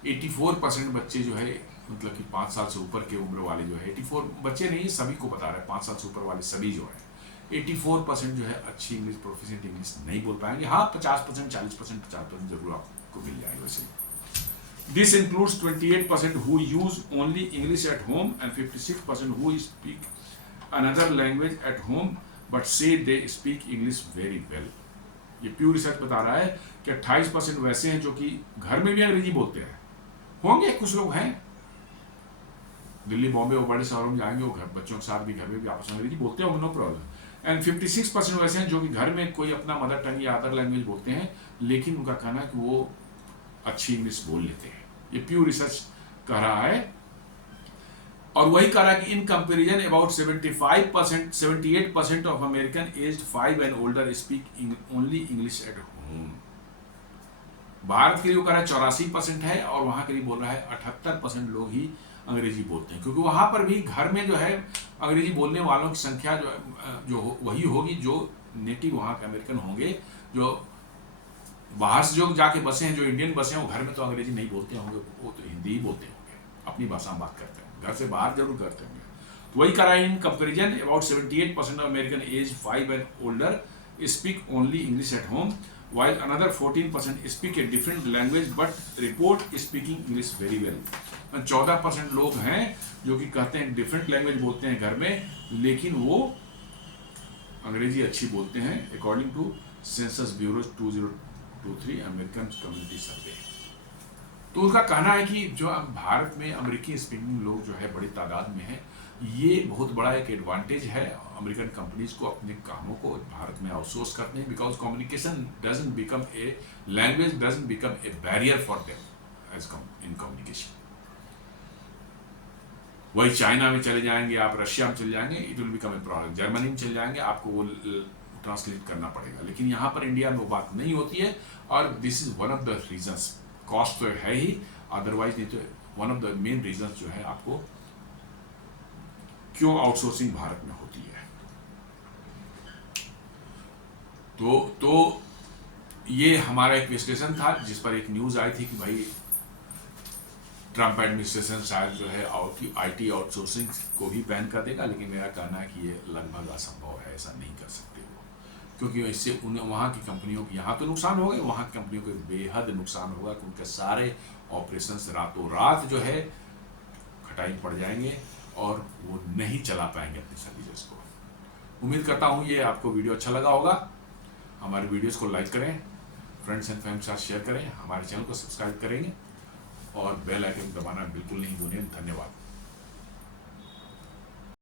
84% बच्चे जो है मतलब कि 5 साल से ऊपर के उम्र वाले जो है 84 बच्चे नहीं, सभी को बता रहा है, 5 साल से ऊपर वाले सभी जो है 84% जो है अच्छी इंग्लिश प्रोफिशिएंट इंग्लिश नहीं बोल पाएंगे। हाँ 50%, 40%, 50% जरूर आपको मिल जाएगा वैसे। This includes 28% who use only English at home and 56% who speak another language at home but say they speak English very well। ये प्यू रिसर्च बता रहा है कि 28% वैसे हैं जो कि घर में भी अंग्रेजी बोलते हैं, होंगे कुछ लोग हैं दिल्ली बॉम्बे और बड़े शहरों में जाएंगे, वो घर बच्चों के साथ भी घर में भी आपस में अंग्रेजी बोलते होंगे, नो प्रॉब्लम। एंड 56% वैसे हैं जो कि घर में कोई अपना मदर टंग या अदर लैंग्वेज बोलते हैं, लेकिन उनका कहना है कि वो अच्छी इंग्लिश बोल लेते हैं। ये प्यू रिसर्च कह रहा है। और वही कह रहा है कि इन comparison about 78% of American aged 5 and older speak only English at home. Bharat के लिए वो कह रहा है 84% है और वहां के लिए बोल रहा है 78% लोग ही अंग्रेजी बोलते हैं, क्योंकि वहां पर भी घर में जो है अंग्रेजी बोलने वालों की संख्या जो वही होगी जो नेटिव वहां के अमेरिकन होंगे। जो बाहर से जो जाके बसे हैं, जो इंडियन बसे हैं, वो घर में तो अंग्रेजी नहीं बोलते होंगे, वो तो हिंदी ही बोलते होंगे, अपनी भाषा में बात करते हैं, घर से बाहर जरूर करते होंगे। तो वही करा in comparison about 78% of American age 5 and older speak only English at home while another 14% speak a different language but report speaking English very well। 14% लोग हैं जो कि कहते हैं डिफरेंट लैंग्वेज बोलते हैं घर में, लेकिन वो अंग्रेजी अच्छी बोलते हैं according to Census Bureau 2023 American Community Survey. तो उनका कहना है कि जो भारत में अमेरिकी स्पीकिंग लोग जो है बड़ी तादाद में है, ये बहुत बड़ा एक एडवांटेज है अमेरिकन कंपनीज को अपने कामों को भारत में आउटसोर्स करते हैं, because communication doesn't become a language doesn't become a barrier for them as in communication. वही चाइना में चले जाएंगे आप, रशिया में चले जाएंगे, it will become a problem. Germany में चले जाएंगे आपको वो ट्रांसलेट करना पड़ेगा, लेकिन यहाँ पर इंडिया में वो बात नहीं होती है। और this is one of the reasons, cost तो है ही, अदरवाइज नहीं तो one of the main reasons जो है आपको क्यों आउटसोर्सिंग भारत में होती है। तो ये हमारा एक विश्लेषण था जिस पर एक न्यूज आई थी कि भाई ट्रंप एडमिनिस्ट्रेशन शायद जो है आईटी आउटसोर्सिंग को भी बैन कर देगा, लेकिन मेरा कहना है कि ये लगभग असंभव है, ऐसा नहीं कर सकते वो, क्योंकि इससे वहाँ की कंपनियों को यहाँ तो नुकसान होगा, वहाँ की कंपनियों को बेहद नुकसान होगा, क्योंकि उनके सारे ऑपरेशंस रातों रात जो है खटाई पड़ जाएंगे और वो नहीं चला पाएंगे अपनी सर्विसेज को। उम्मीद करता हूँ ये आपको वीडियो अच्छा लगा होगा। हमारे वीडियोस को लाइक करें, फ्रेंड्स एंड फैमिली के साथ शेयर करें, हमारे चैनल को सब्सक्राइब करेंगे और बेल आइकन दबाना बिल्कुल नहीं भूलें। धन्यवाद।